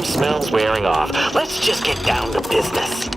game smells wearing off. Let's just get down to business.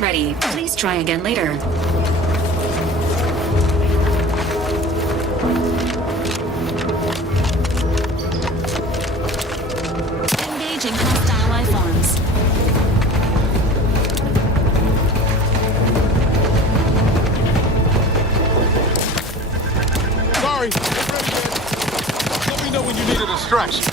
Ready. Please try again later. Engaging hostile life forms. Sorry, get ready, man. Let me know when you need a distraction.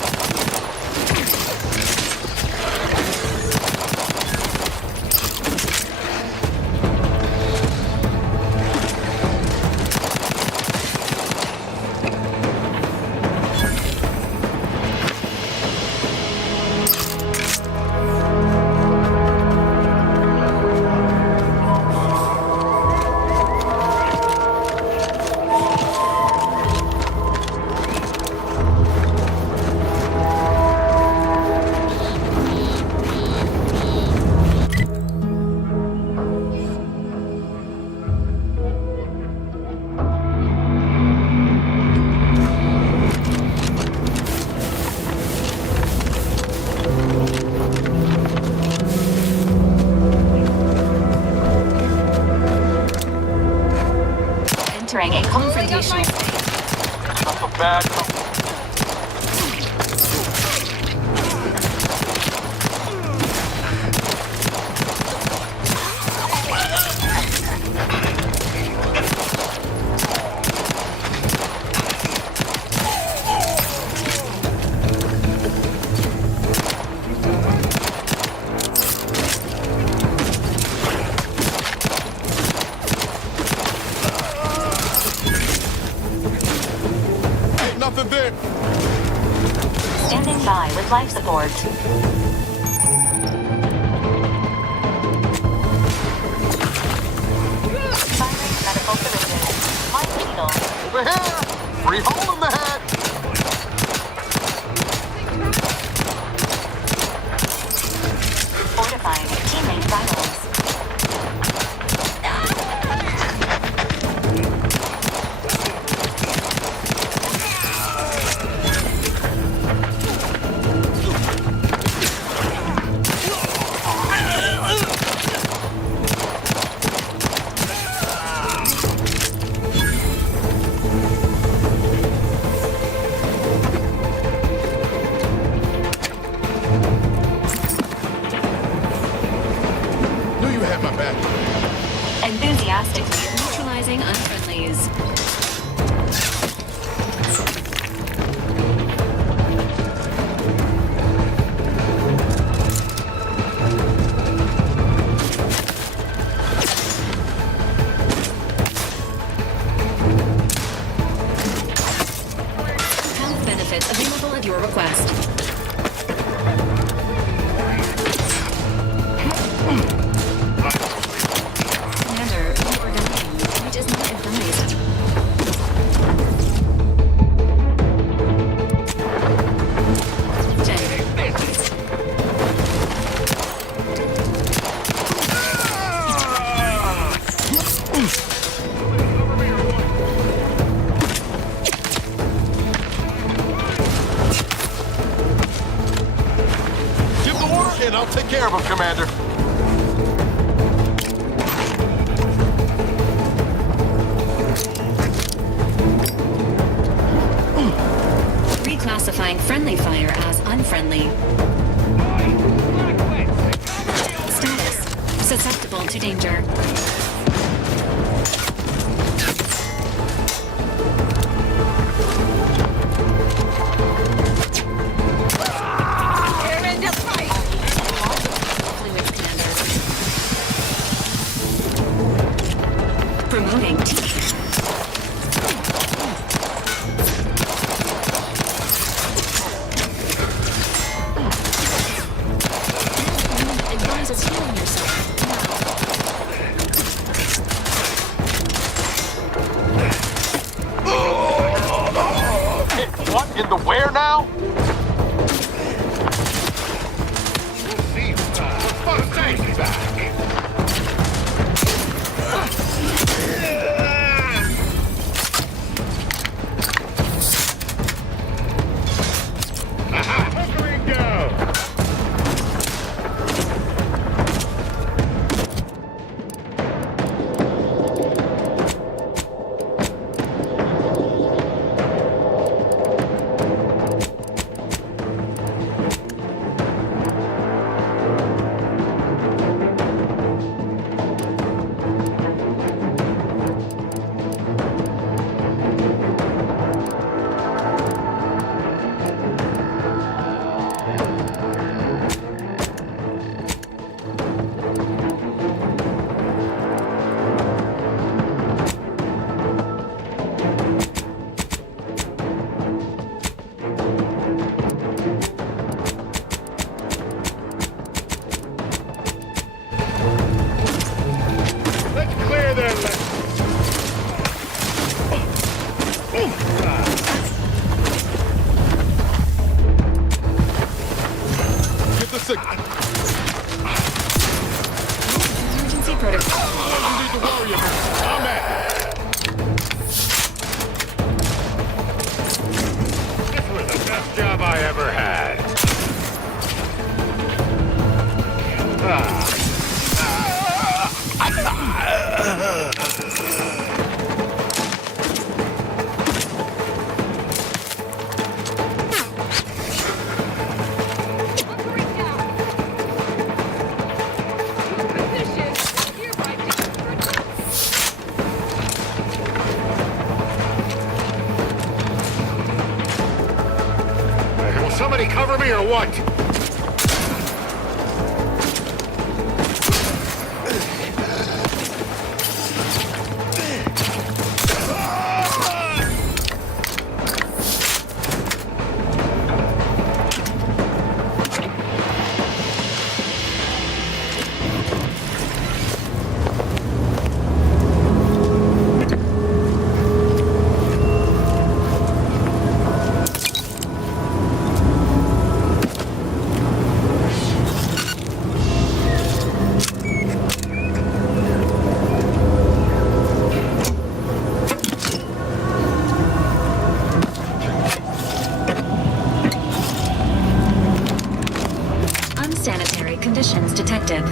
Entering a confrontation. That's a bad company. Nothing there. Standing by with life support. Firing medical services. My needle. Over here! free hole in the head. Fortifying teammate vitals. Knew you had my back. Enthusiastically neutralizing unfriendlies. Health benefits available at your request. Commander, you are dying. It is not advised. Give the order and I'll take care of him, Commander. Reclassifying friendly fire as unfriendly. Status: susceptible to danger. Fluid commander. Promoting team. Advises healing yourself now. What in the where now? Get the signal. Emergency protocol. You need to worry about it. I'm at it. This was the best job I ever had. Will somebody cover me or what? Unsanitary conditions detected.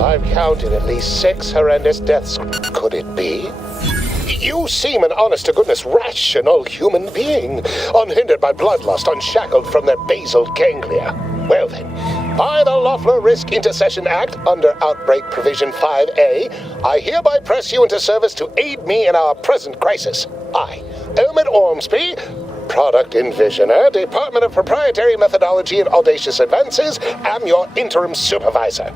I've counted at least 6 horrendous deaths. Could it be? You seem an honest-to-goodness rational human being, unhindered by bloodlust, unshackled from their basal ganglia. Well then, by the Loeffler Risk Intercession Act, under Outbreak Provision 5A, I hereby press you into service to aid me in our present crisis. I, Elmet Ormsby, Product Envisioner, Department of Proprietary Methodology and Audacious Advances, am your interim supervisor.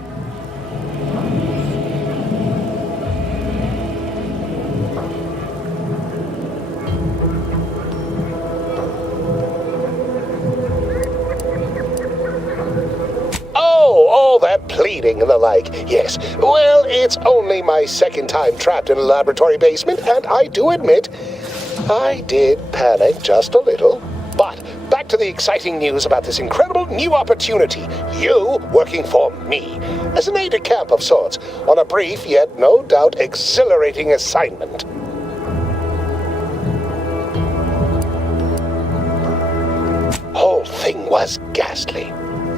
All that pleading and the like. Yes, well, it's only my second time trapped in a laboratory basement, and I do admit, I did panic just a little. But back to the exciting news about this incredible new opportunity. You working for me, as an aide-de-camp of sorts, on a brief yet no doubt exhilarating assignment. Whole thing was ghastly.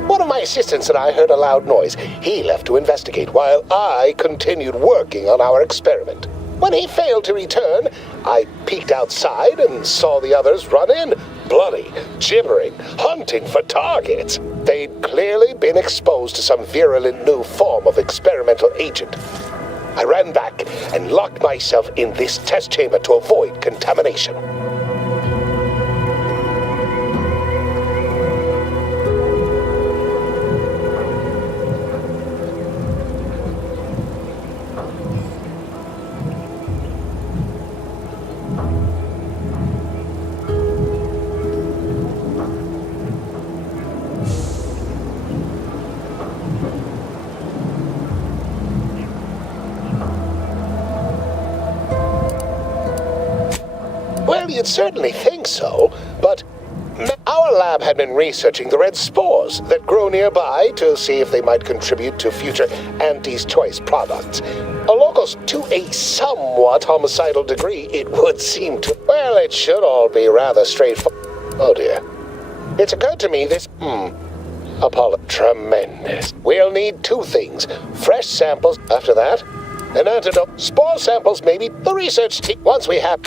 One of my assistants and I heard a loud noise. He left to investigate while I continued working on our experiment. When he failed to return, I peeked outside and saw the others run in, bloody, gibbering, hunting for targets. They'd clearly been exposed to some virulent new form of experimental agent. I ran back and locked myself in this test chamber to avoid contamination. Well, you'd certainly think so, but our lab had been researching the red spores that grow nearby to see if they might contribute to future Auntie's Choice products. Locals, to a somewhat homicidal degree, it would seem to. Well, it should all be rather straightforward. Oh dear. It's occurred to me this, tremendous. We'll need 2 things. Fresh samples after that. An antidote. Spore samples, maybe. The research team, once we have.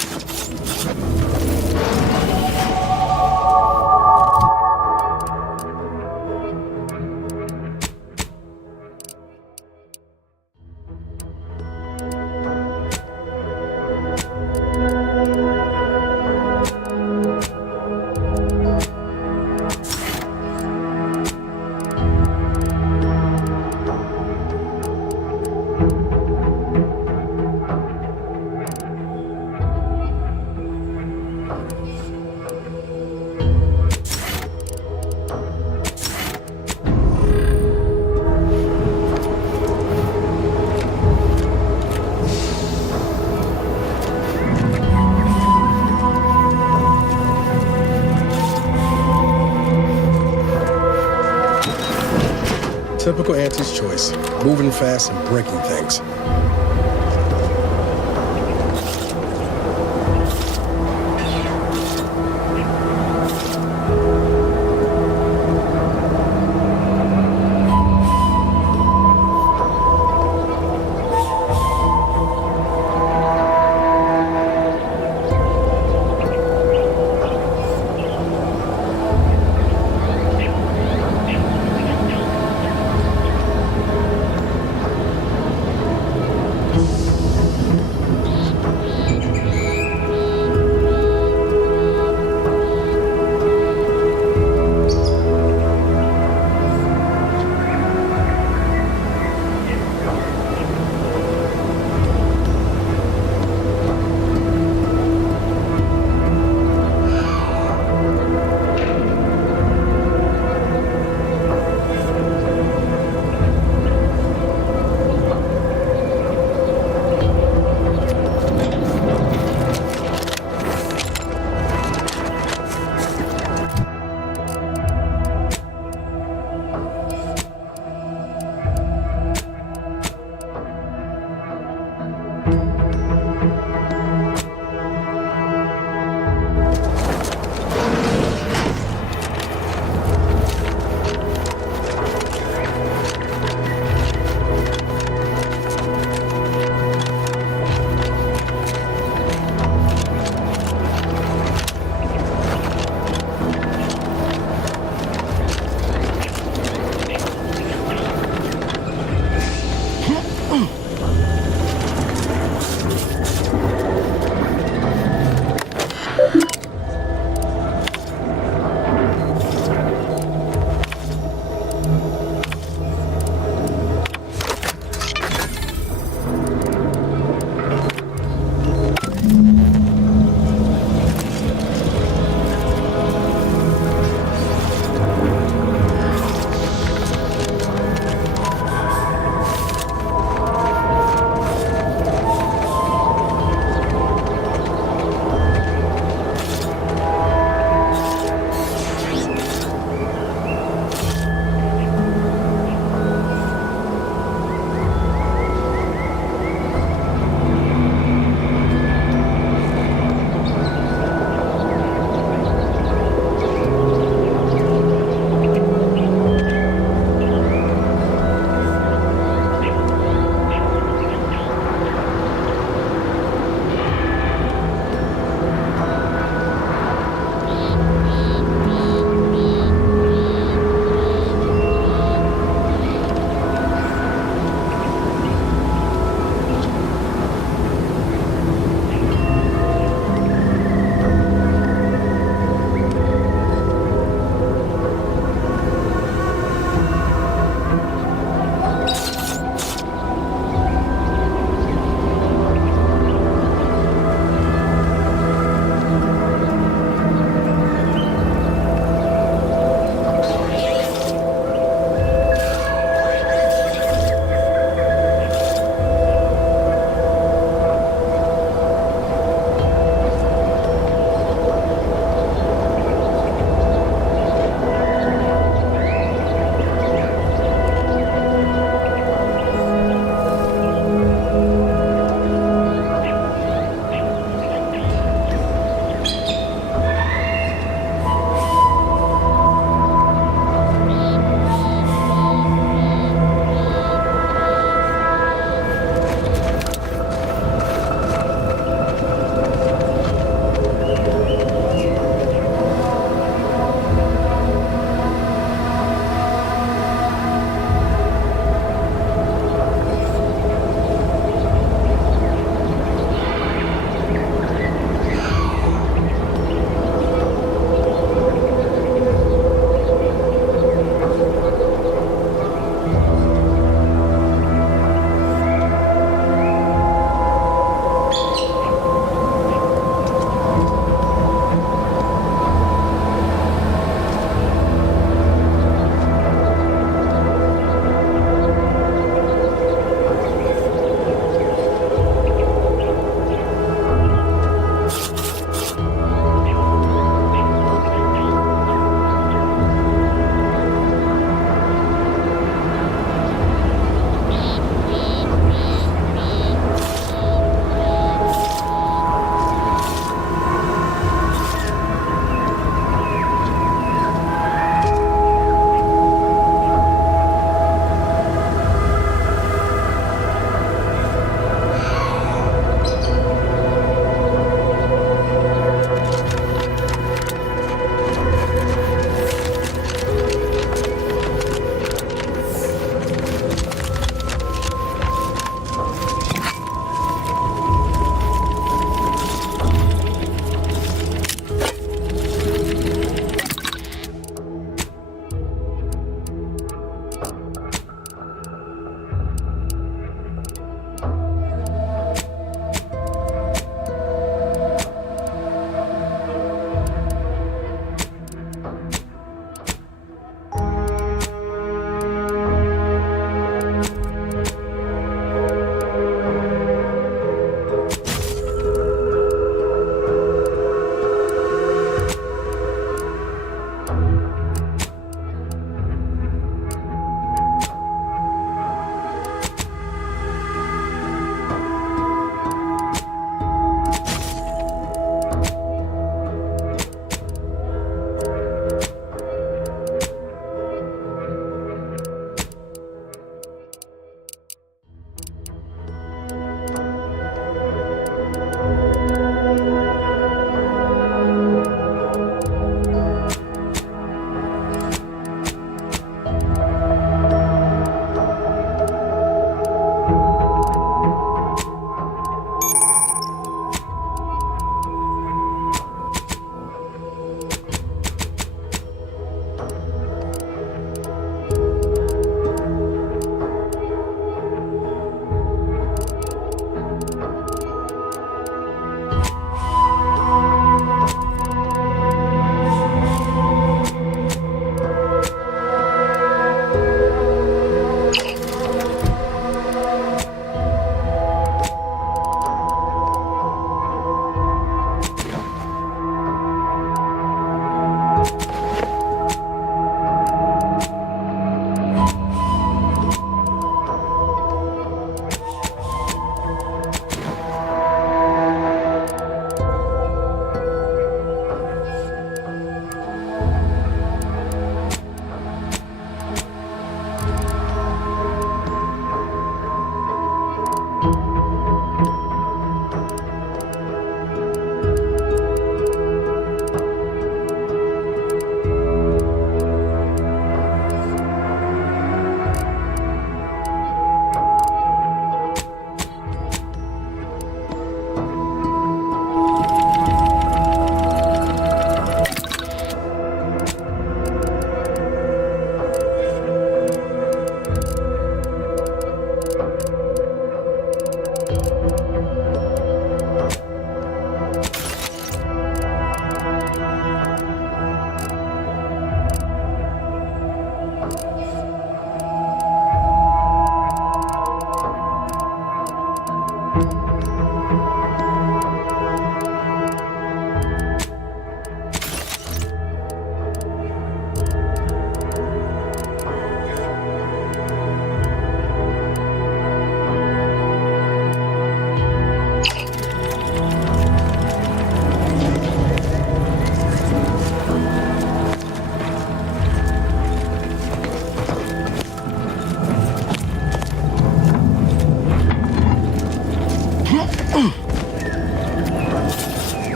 Typical Auntie's Choice, moving fast and breaking things.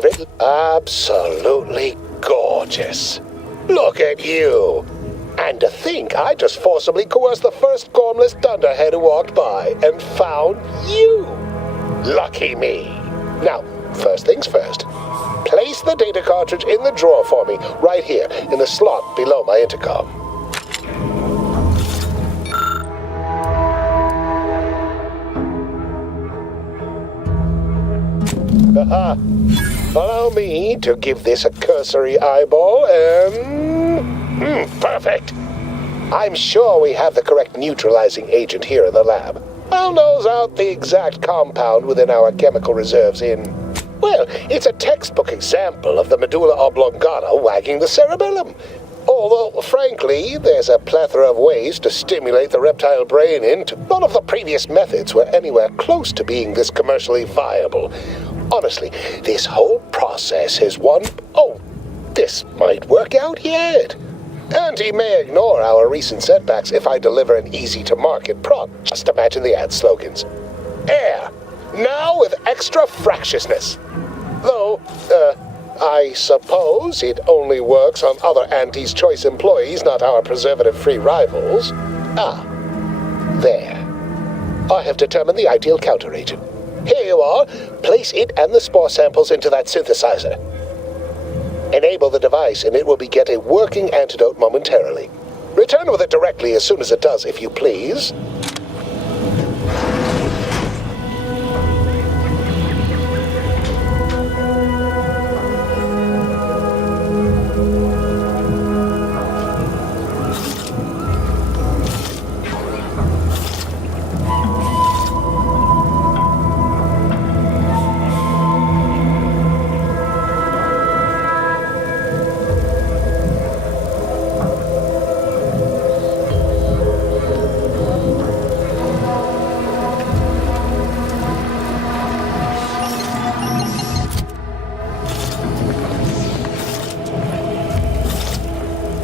favorite. Absolutely gorgeous. Look at you. And to think I just forcibly coerced the first gormless dunderhead who walked by and found you. Lucky me. Now, first things first. Place the data cartridge in the drawer for me, right here, in the slot below my intercom. Allow me to give this a cursory eyeball and... perfect! I'm sure we have the correct neutralizing agent here in the lab. I'll nose out the exact compound within our chemical reserves in... Well, it's a textbook example of the medulla oblongata wagging the cerebellum. Although, frankly, there's a plethora of ways to stimulate the reptile brain into... None of the previous methods were anywhere close to being this commercially viable. Honestly, this whole process is one... Oh, this might work out yet. And he may ignore our recent setbacks if I deliver an easy-to-market product. Just imagine the ad slogans. Air, now with extra fractiousness. Though, I suppose it only works on other Auntie's Choice employees, not our preservative-free rivals. Ah, there. I have determined the ideal counteragent. Here you are. Place it and the spore samples into that synthesizer. Enable the device and it will beget a working antidote momentarily. Return with it directly as soon as it does, if you please.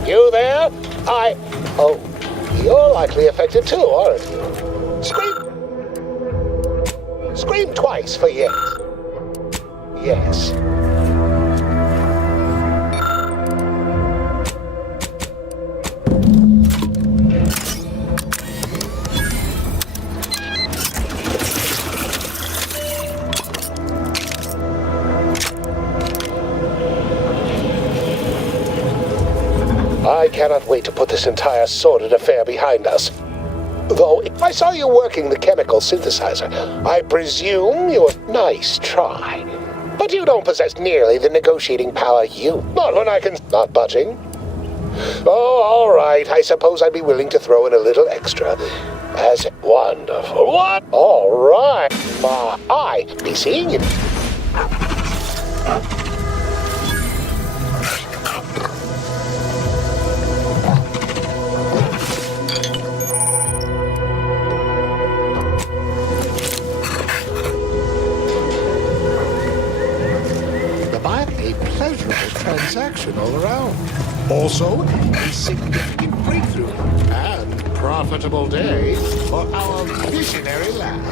You there? Oh, you're likely affected too, aren't you? Scream twice for yes. Yes. I cannot wait to put this entire sordid affair behind us. Though, if I saw you working the chemical synthesizer, I presume you're... Nice try. But you don't possess nearly the negotiating power you... Not when I can... Not budging. Oh, all right. I suppose I'd be willing to throw in a little extra. As wonderful. What? All right. I be seeing you. Transaction all around. Also, a significant breakthrough and profitable day for our visionary lab.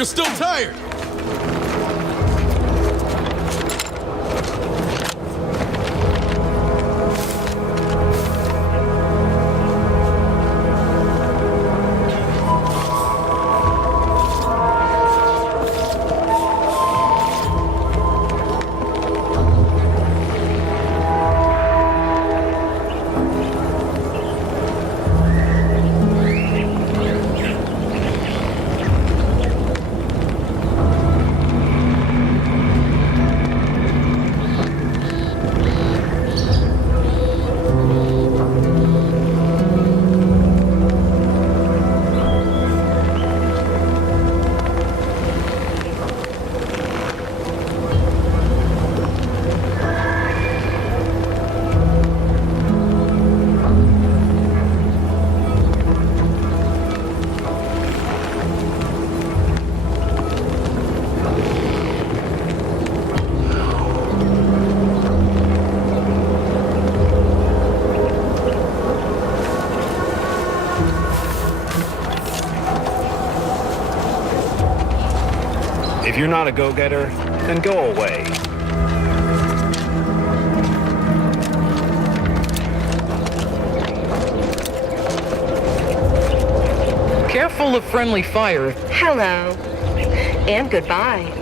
nigga's still tired. If you're not a go-getter, then go away. Careful of friendly fire. Hello. And goodbye.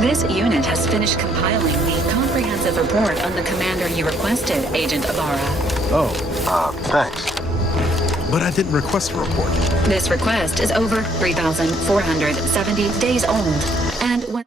This unit has finished compiling the comprehensive report on the commander you requested, Agent Ibarra. Oh, Thanks. but I didn't request a report. This request is over 3,470 days old, and when...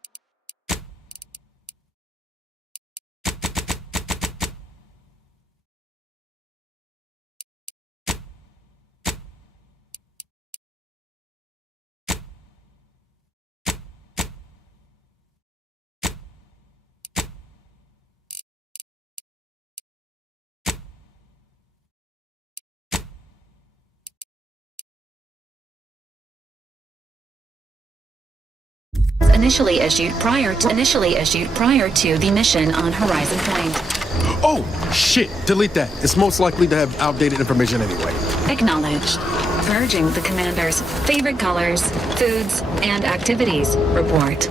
initially issued prior to the mission on Horizon Point. Oh, shit. Delete that. It's most likely to have outdated information anyway. Acknowledged. Purging the commander's favorite colors, foods, and activities report.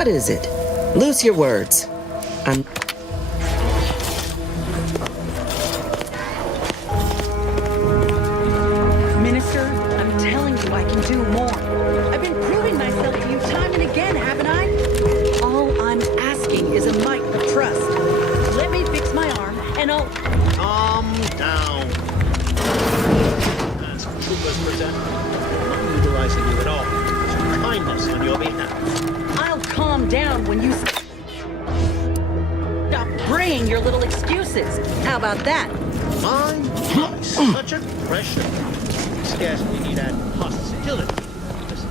What is it? Loose your words. I'm... Minister, I'm telling you I can do more. I've been proving myself to you time and again, haven't I? All I'm asking is a mite of trust. Let me fix my arm, and I'll... Calm down. As troopers present, I'm not utilizing you at all. It's kindness on your behalf. I'll calm down when you stop bringing your little excuses. How about that? My voice, such a pressure. Scarcely need add hostility. This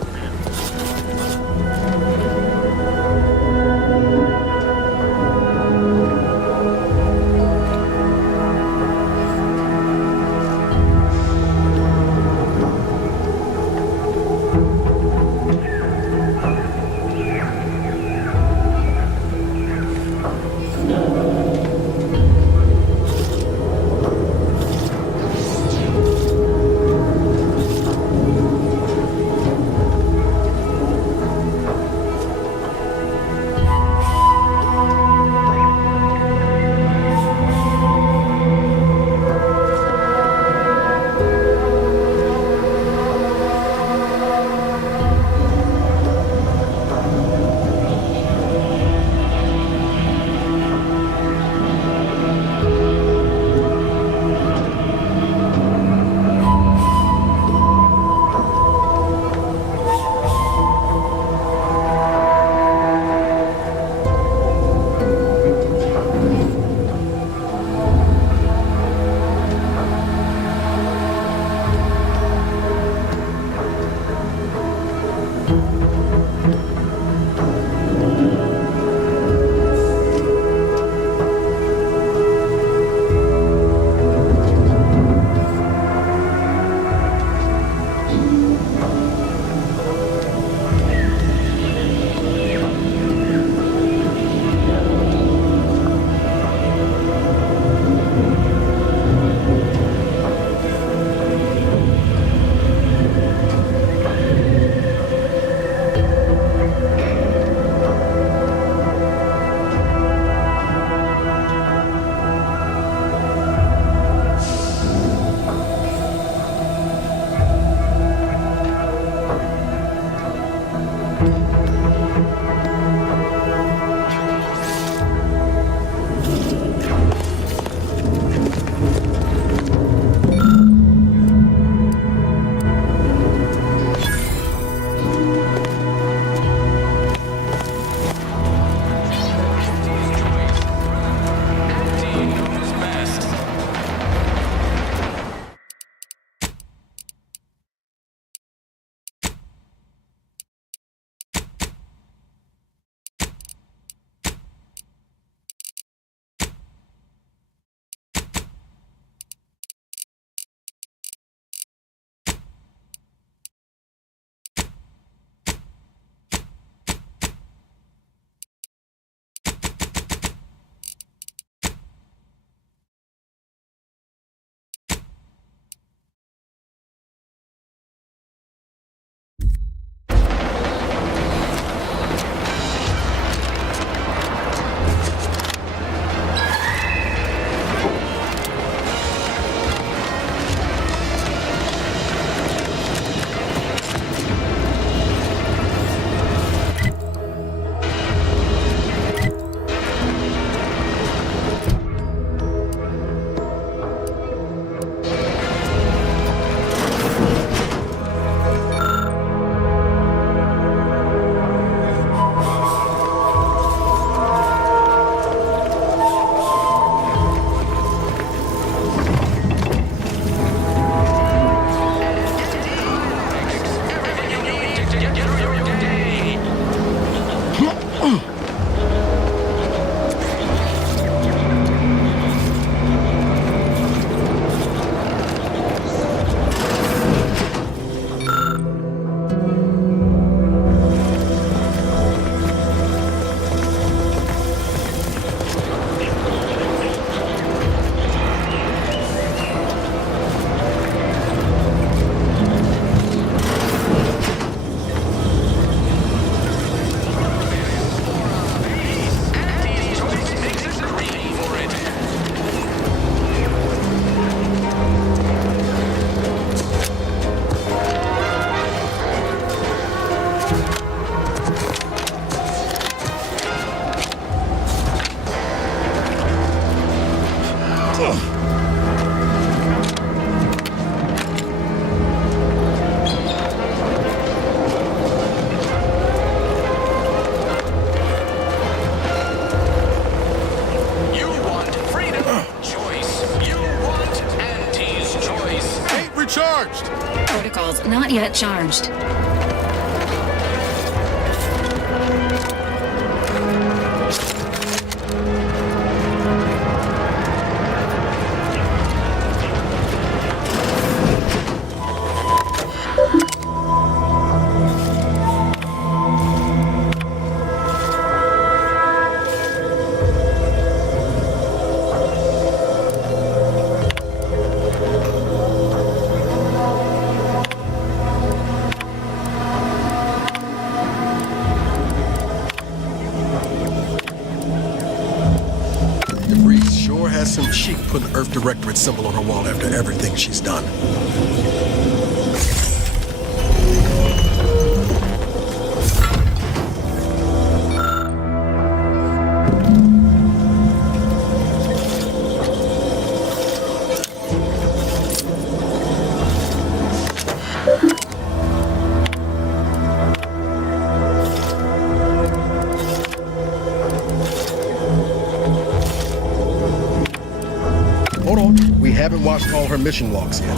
Charged. Protocols not yet charged. Has some cheek putting the Earth Directorate symbol on her wall after everything she's done. Hold on, we haven't watched all her mission logs yet.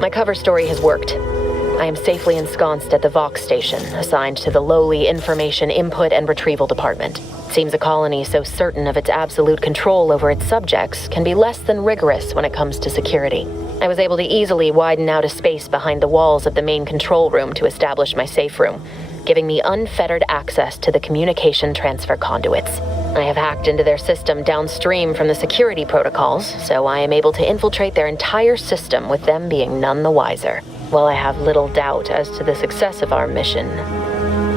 My cover story has worked. I am safely ensconced at the Vox station, assigned to the lowly Information Input and Retrieval Department. It seems a colony so certain of its absolute control over its subjects can be less than rigorous when it comes to security. I was able to easily widen out a space behind the walls of the main control room to establish my safe room, giving me unfettered access to the communication transfer conduits. I have hacked into their system downstream from the security protocols, so I am able to infiltrate their entire system with them being none the wiser. While I have little doubt as to the success of our mission,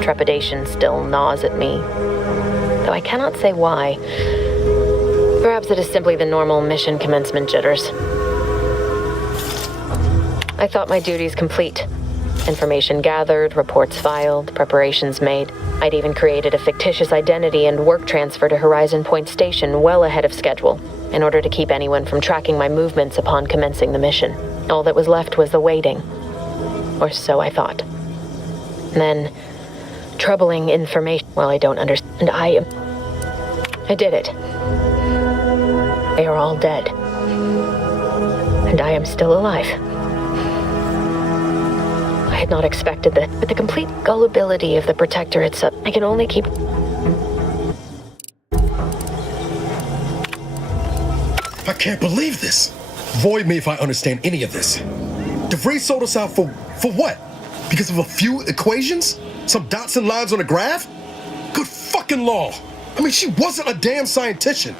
trepidation still gnaws at me, though I cannot say why. Perhaps it is simply the normal mission commencement jitters. I thought my duties complete. Information gathered, reports filed, preparations made. I'd even created a fictitious identity and work transfer to Horizon Point Station well ahead of schedule, in order to keep anyone from tracking my movements upon commencing the mission. All that was left was the waiting. Or so I thought. Then, troubling information. Well, I don't understand. I did it. They are all dead. And I am still alive. I had not expected that, but the complete gullibility of the Protectorate sub. I can only keep. I can't believe this. Void me if I understand any of this. DeVries sold us out for what? Because of a few equations? Some dots and lines on a graph? Good fucking law. I mean, she wasn't a damn scientist.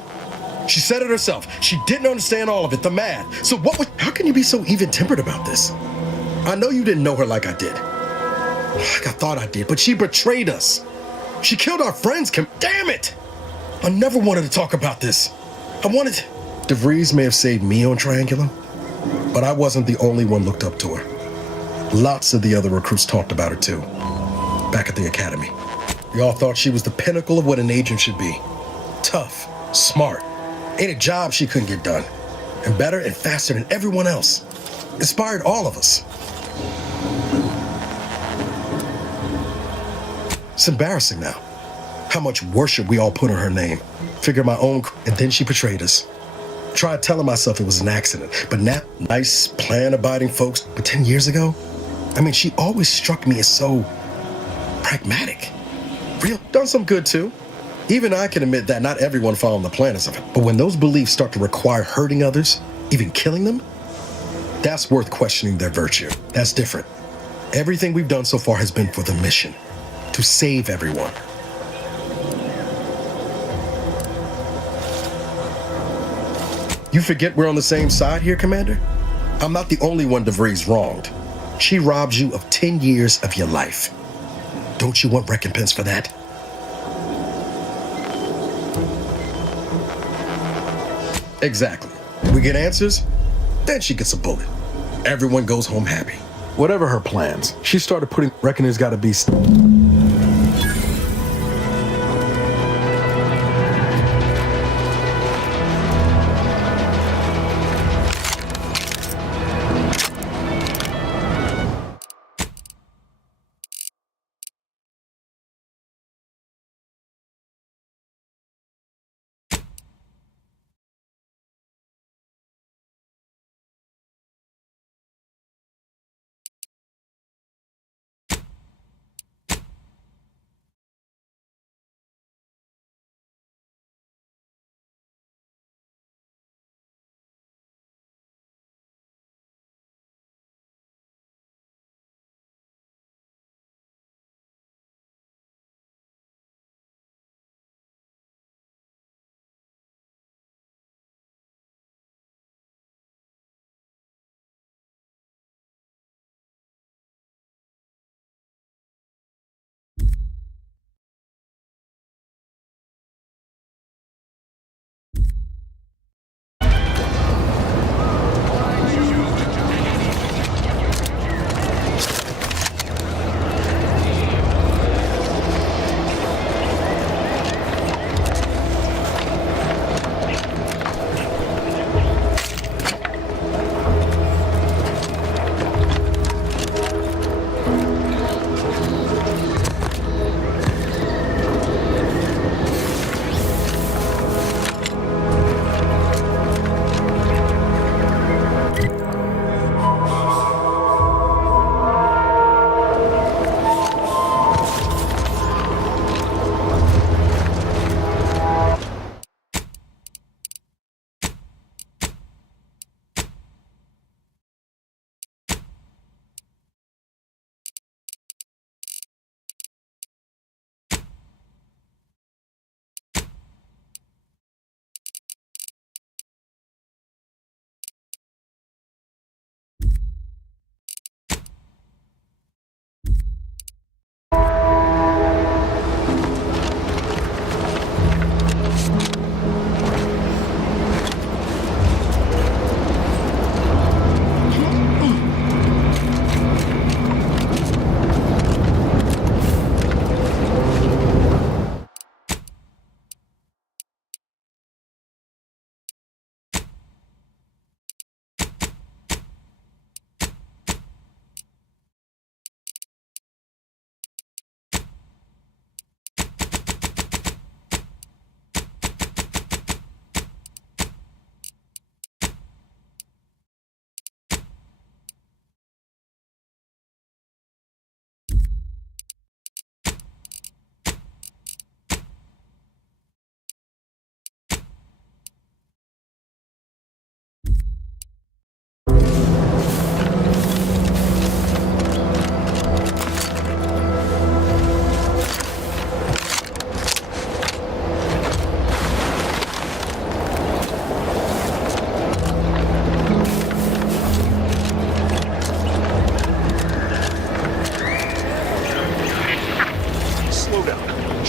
She said it herself. She didn't understand all of it, the math. So what was... How can you be so even-tempered about this? I know you didn't know her like I did. Like I thought I did, but she betrayed us. She killed our friends, damn it! I never wanted to talk about this. I wanted... DeVries may have saved me on Triangulum, but I wasn't the only one looked up to her. Lots of the other recruits talked about her too, back at the academy. We all thought she was the pinnacle of what an agent should be. Tough, smart, ain't a job she couldn't get done. And better and faster than everyone else. Inspired all of us. It's embarrassing now. How much worship we all put on her name. Figure my own, and then she betrayed us. Tried telling myself it was an accident, but now, nice, plan-abiding folks, but 10 years ago? I mean, she always struck me as so pragmatic. Real, done some good too. Even I can admit that not everyone following the plan is of it. But when those beliefs start to require hurting others, even killing them, that's worth questioning their virtue. That's different. Everything we've done so far has been for the mission. To save everyone. You forget we're on the same side here, Commander? I'm not the only one DeVries wronged. She robbed you of 10 years of your life. Don't you want recompense for that? Exactly. We get answers, then she gets a bullet. Everyone goes home happy. Whatever her plans, she started putting reckon there's gotta be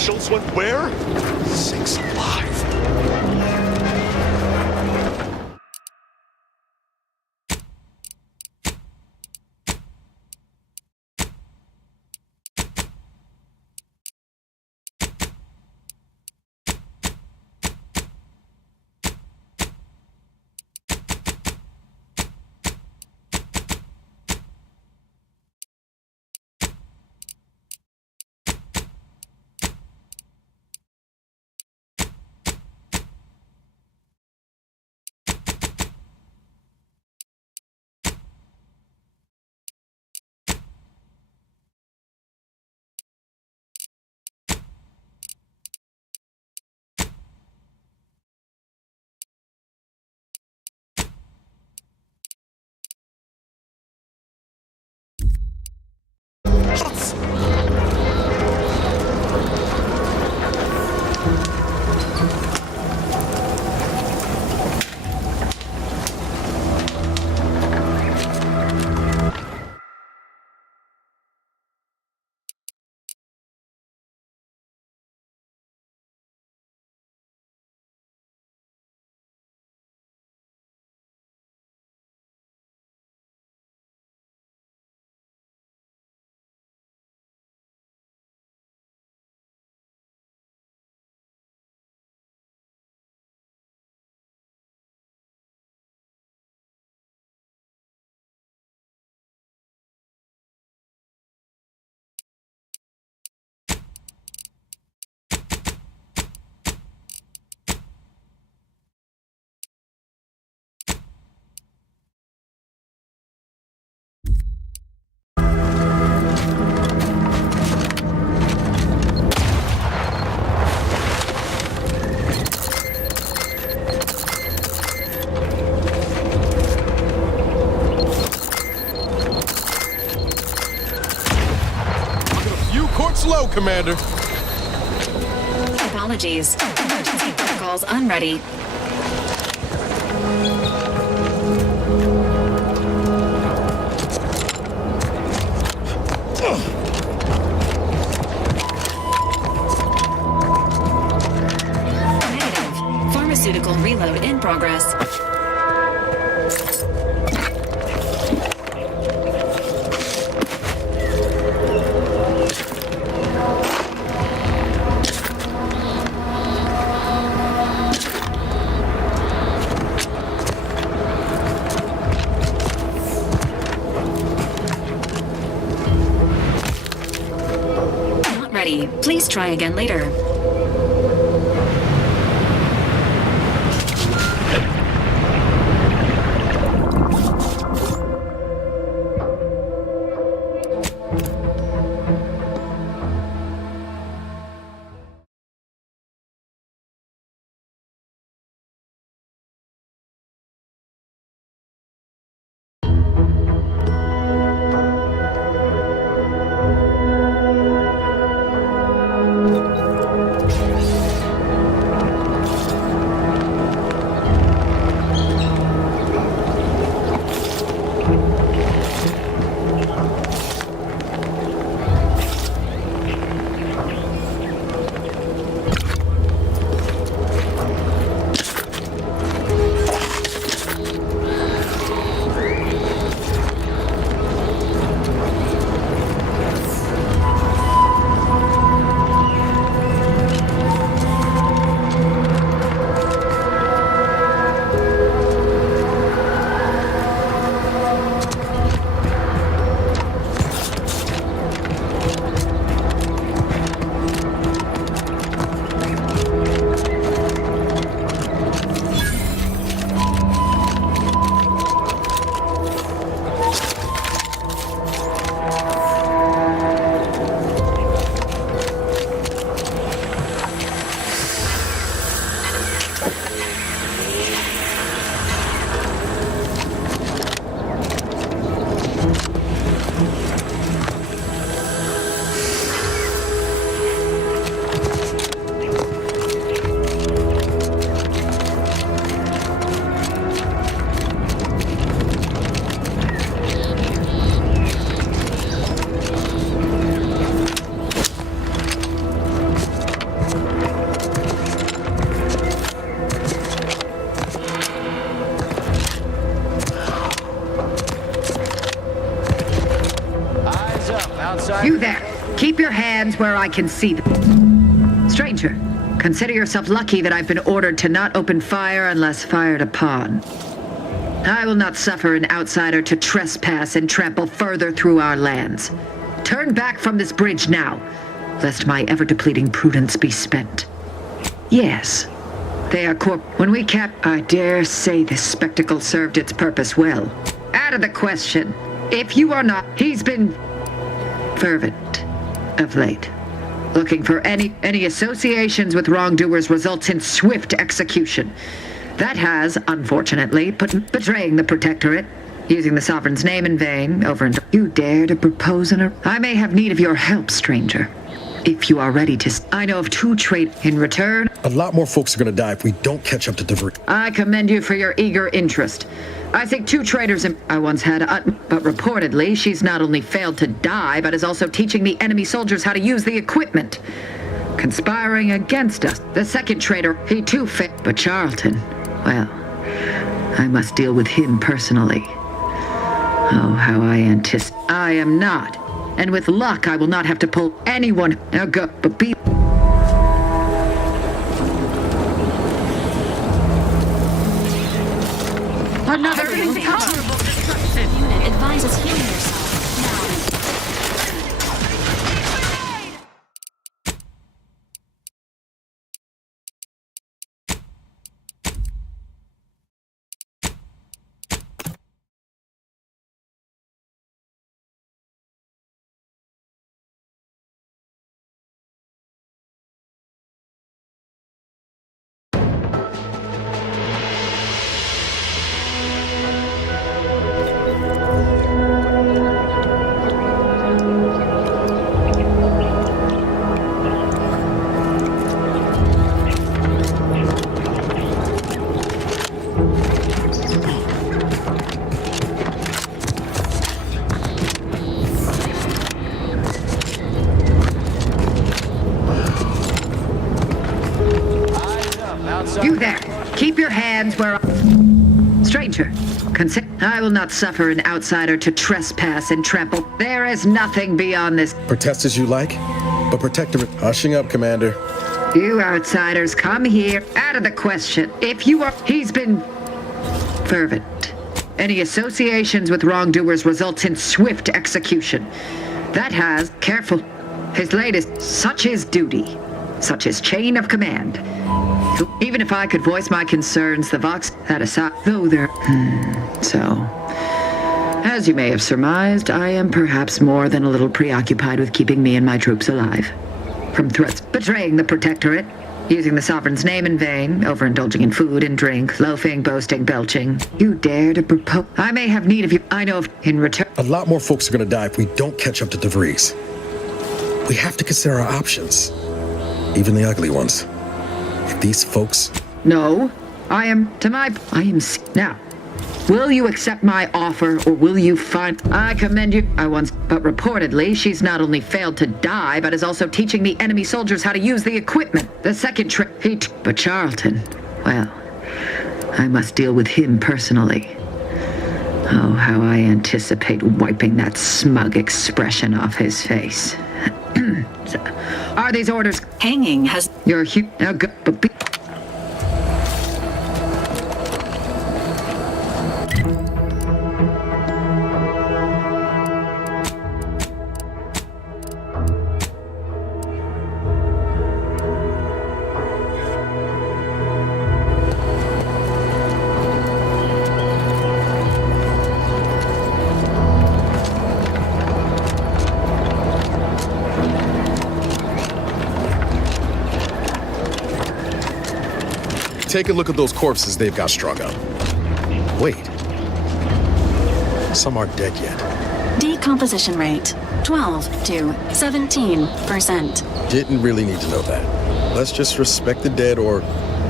Schultz went where? Sakes alive. Commander. Apologies. Emergency protocols unready. Negative. Pharmaceutical reload in progress. Please try again later. You there. Keep your hands where I can see them. Stranger, consider yourself lucky that I've been ordered to not open fire unless fired upon. I will not suffer an outsider to trespass and trample further through our lands. Turn back from this bridge now, lest my ever-depleting prudence be spent. Yes, they are when we I dare say this spectacle served its purpose well. Out of the question. If you are not, he's been fervent of late. Looking for any associations with wrongdoers results in swift execution. That has, unfortunately, betraying the Protectorate, using the Sovereign's name in vain, over and you dare to propose I may have need of your help, stranger. If you are ready to... I know of 2 trade in return. A lot more folks are gonna die if we don't catch up to Diver. I commend you for your eager interest. I think 2 traitors I once had, but reportedly, she's not only failed to die, but is also teaching the enemy soldiers how to use the equipment. Conspiring against us. The second traitor, he too failed. But Charlton, well, I must deal with him personally. Oh, how I anticipate. I am not. And with luck, I will not have to pull anyone. Now go, but be... Another intolerable destruction. Unit advises healing yourself now. You there. Keep your hands where Stranger, I will not suffer an outsider to trespass and trample. There is nothing beyond this. Protest as you like, but protect the... Hushing up, Commander. You outsiders, come here. Out of the question. If you are... He's been... fervent. Any associations with wrongdoers results in swift execution. That has... Careful. His latest... Such is duty. Such is chain of command. Even if I could voice my concerns, the Vox... That aside... Though there... So... As you may have surmised, I am perhaps more than a little preoccupied with keeping me and my troops alive. From threats, betraying the Protectorate, using the Sovereign's name in vain, overindulging in food and drink, loafing, boasting, belching. You dare to propose... I may have need of you. I know if in return... A lot more folks are gonna die if we don't catch up to De Vries. We have to consider our options. Even the ugly ones. If these folks... No. I am... Now... Will you accept my offer, or will you find... I commend you. But reportedly, she's not only failed to die, but is also teaching the enemy soldiers how to use the equipment. The second trip... But Charlton... Well... I must deal with him personally. Oh, how I anticipate wiping that smug expression off his face. So, are these orders... Hanging has... You're huge... Now go... But be... Take a look at those corpses they've got strung up. Wait. Some aren't dead yet. Decomposition rate 12 to 17%. Didn't really need to know that. Let's just respect the dead or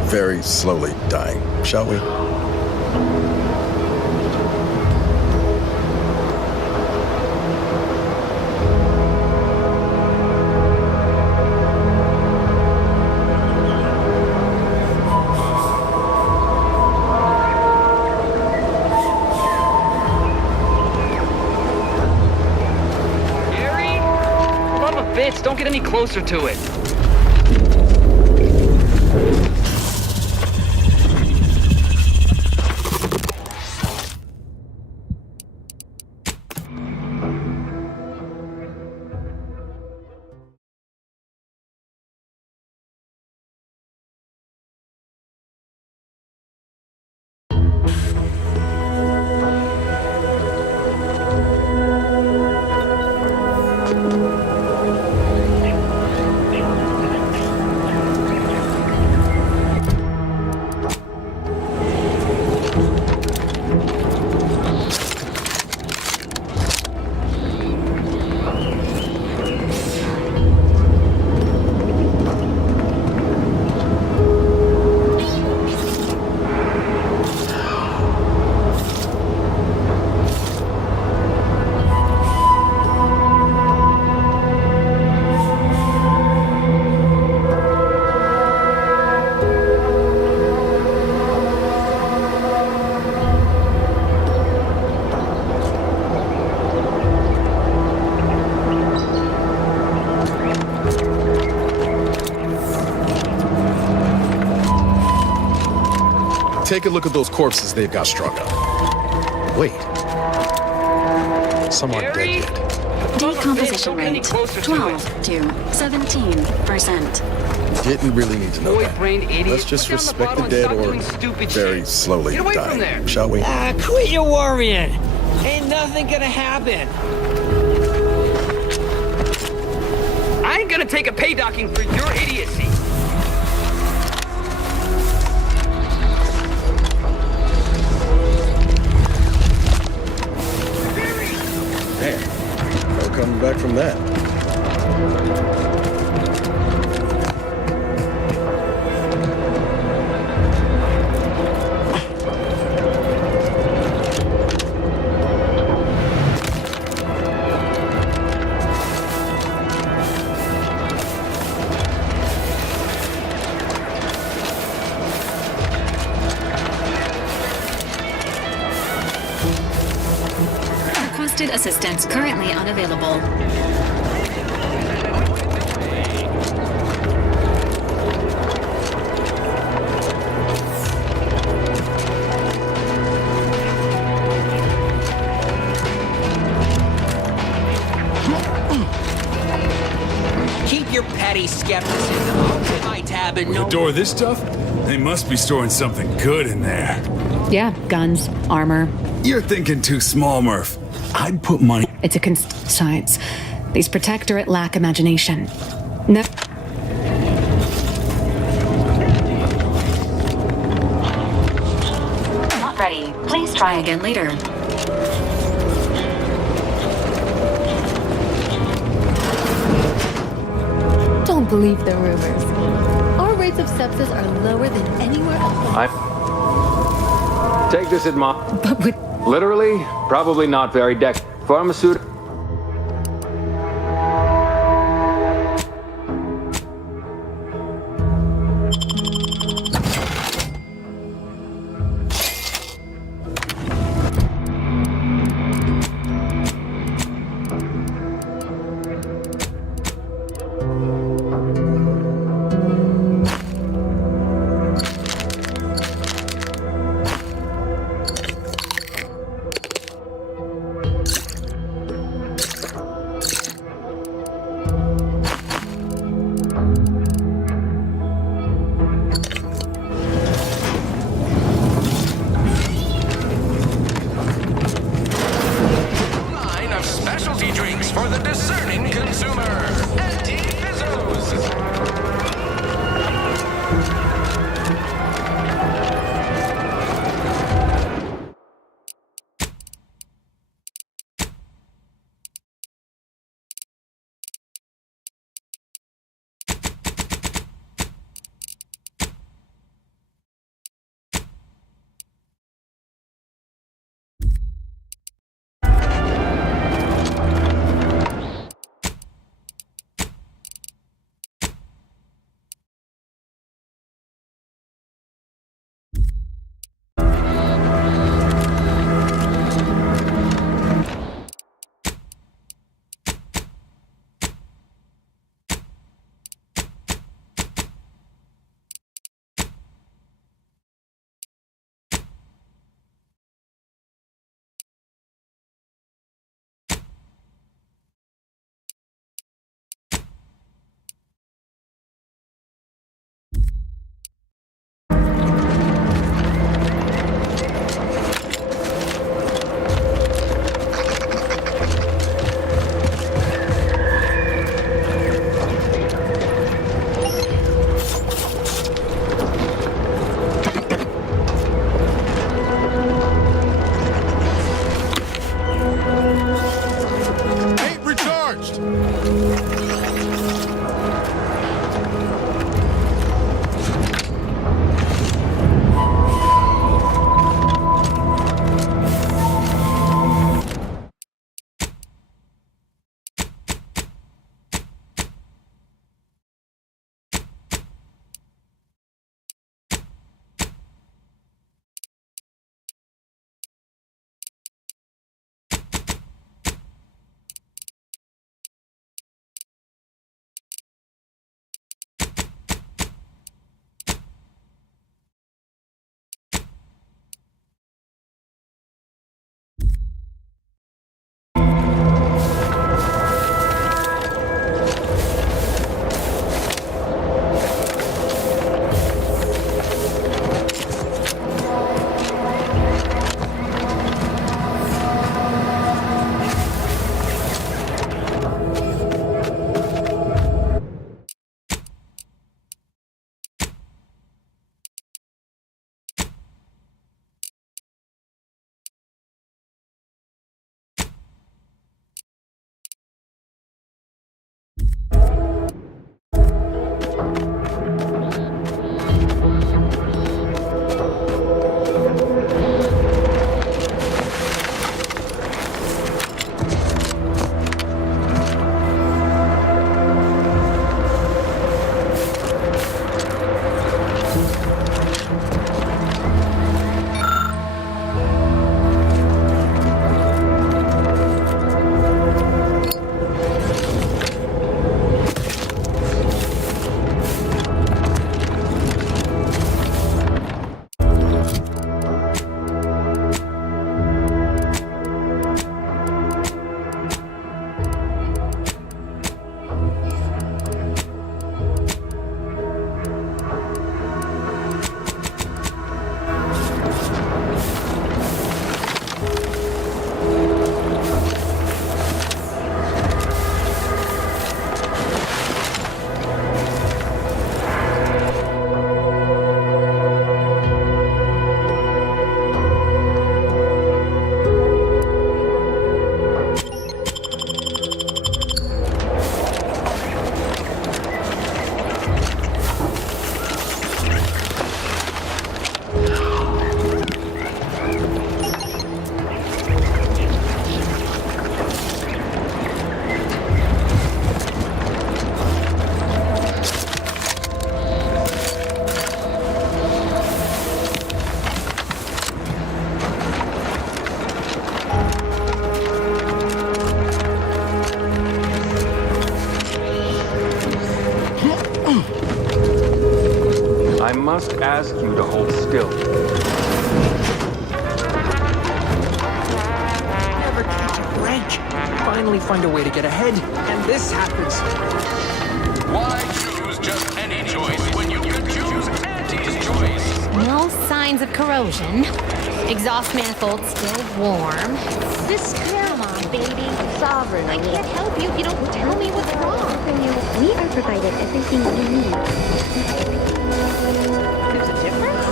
very slowly dying, shall we? Don't get any closer to it. Take a look at those corpses they've got strung up. Wait. Some aren't dead yet. Decomposition rate 12 to 17%. Didn't really need to know that. Let's just respect the dead or very slowly dying, shall we? Quit your worrying. Ain't nothing gonna happen. I ain't gonna take a pay docking for your idiocy. Man, no coming back from that. Requested assistance currently unavailable. Keep your petty skepticism on my tab and With the door this tough? They must be storing something good in there. Yeah, guns, armor. You're thinking too small, Murph. I'd put money... It's a science. These protectorate lack imagination. No. Not ready. Please try again later. Don't believe the rumors. Our rates of sepsis are lower than anywhere else. Take this But with... Literally, probably not very pharmaceutical. you to hold still. Never catch a break. Finally find a way to get ahead, and this happens. Why choose just any choice when you could choose Auntie's choice? No signs of corrosion. Exhaust manifold still warm. This, come on, baby. Sovereign. I can't help you if you don't tell me what's wrong. We are provided everything we need. There's a difference?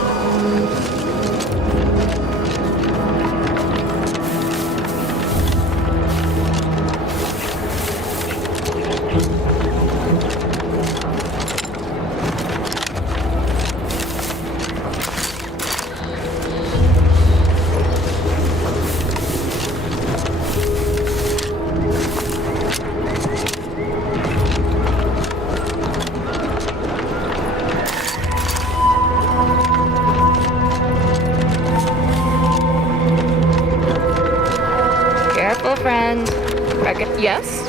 Friend. Yes?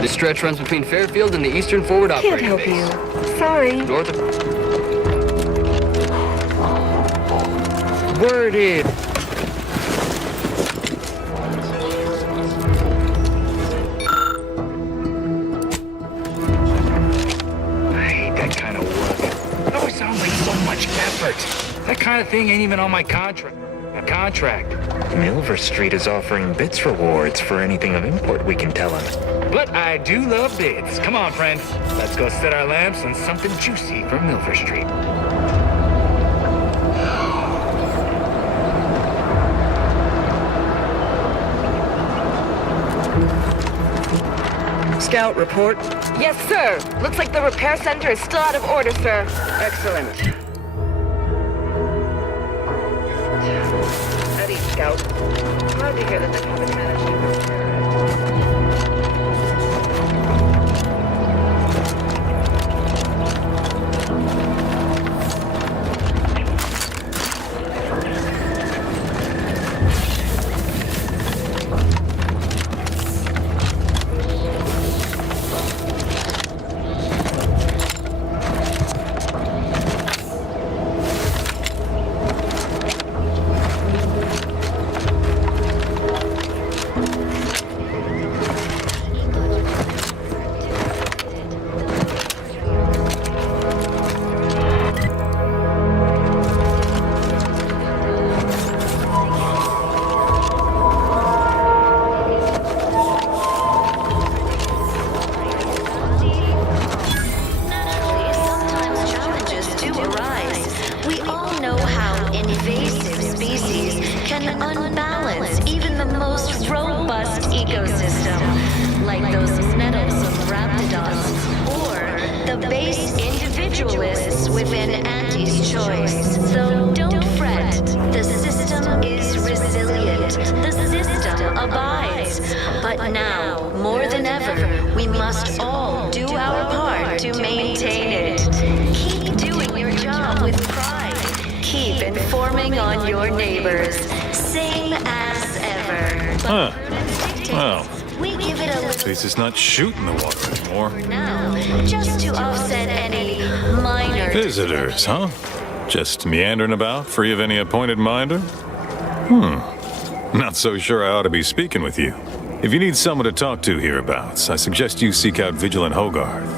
This stretch runs between Fairfield and the Eastern Forward Operating Base. Can't help you. Sorry. North of... Worded. I hate that kind of work. It always sounds like so much effort. That kind of thing ain't even on my contract. Milver Street is offering bits rewards for anything of import we can tell him. But I do love bids. Come on, friend. Let's go set our lamps on something juicy from Milver Street. Scout report. Yes, sir. Looks like the repair center is still out of order, sir. Excellent. Eddie, Scout. Glad to hear that the public managed to repair it. It's not shooting the water anymore. Now, just to offset any minor Visitors, huh? Just meandering about, free of any appointed minder? Not so sure I ought to be speaking with you. If you need someone to talk to hereabouts, I suggest you seek out Vigilant Hogarth.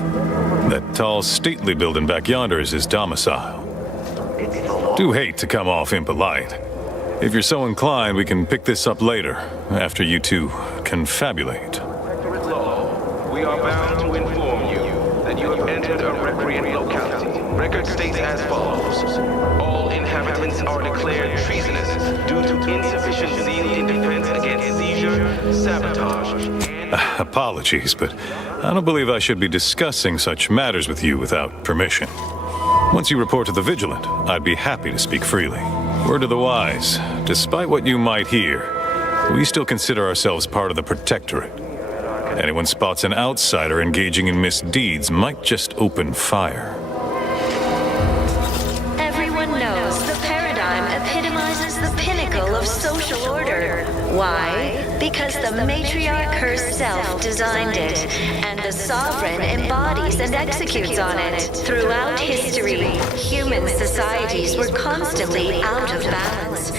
That tall, stately building back yonder is his domicile. Do hate to come off impolite. If you're so inclined, we can pick this up later, after you two confabulate. We are bound to inform you that you have entered a recreant locality. Record states as follows. All inhabitants are declared treasonous due to insufficient zeal in defense against seizure, sabotage, Apologies, but I don't believe I should be discussing such matters with you without permission. Once you report to the Vigilant, I'd be happy to speak freely. Word to the wise, despite what you might hear, we still consider ourselves part of the Protectorate. Anyone spots an outsider engaging in misdeeds might just open fire. Everyone knows the paradigm epitomizes the pinnacle of social order. Why? Because the matriarch herself designed it, and the sovereign embodies and executes on it. Throughout history, human societies were constantly out of balance.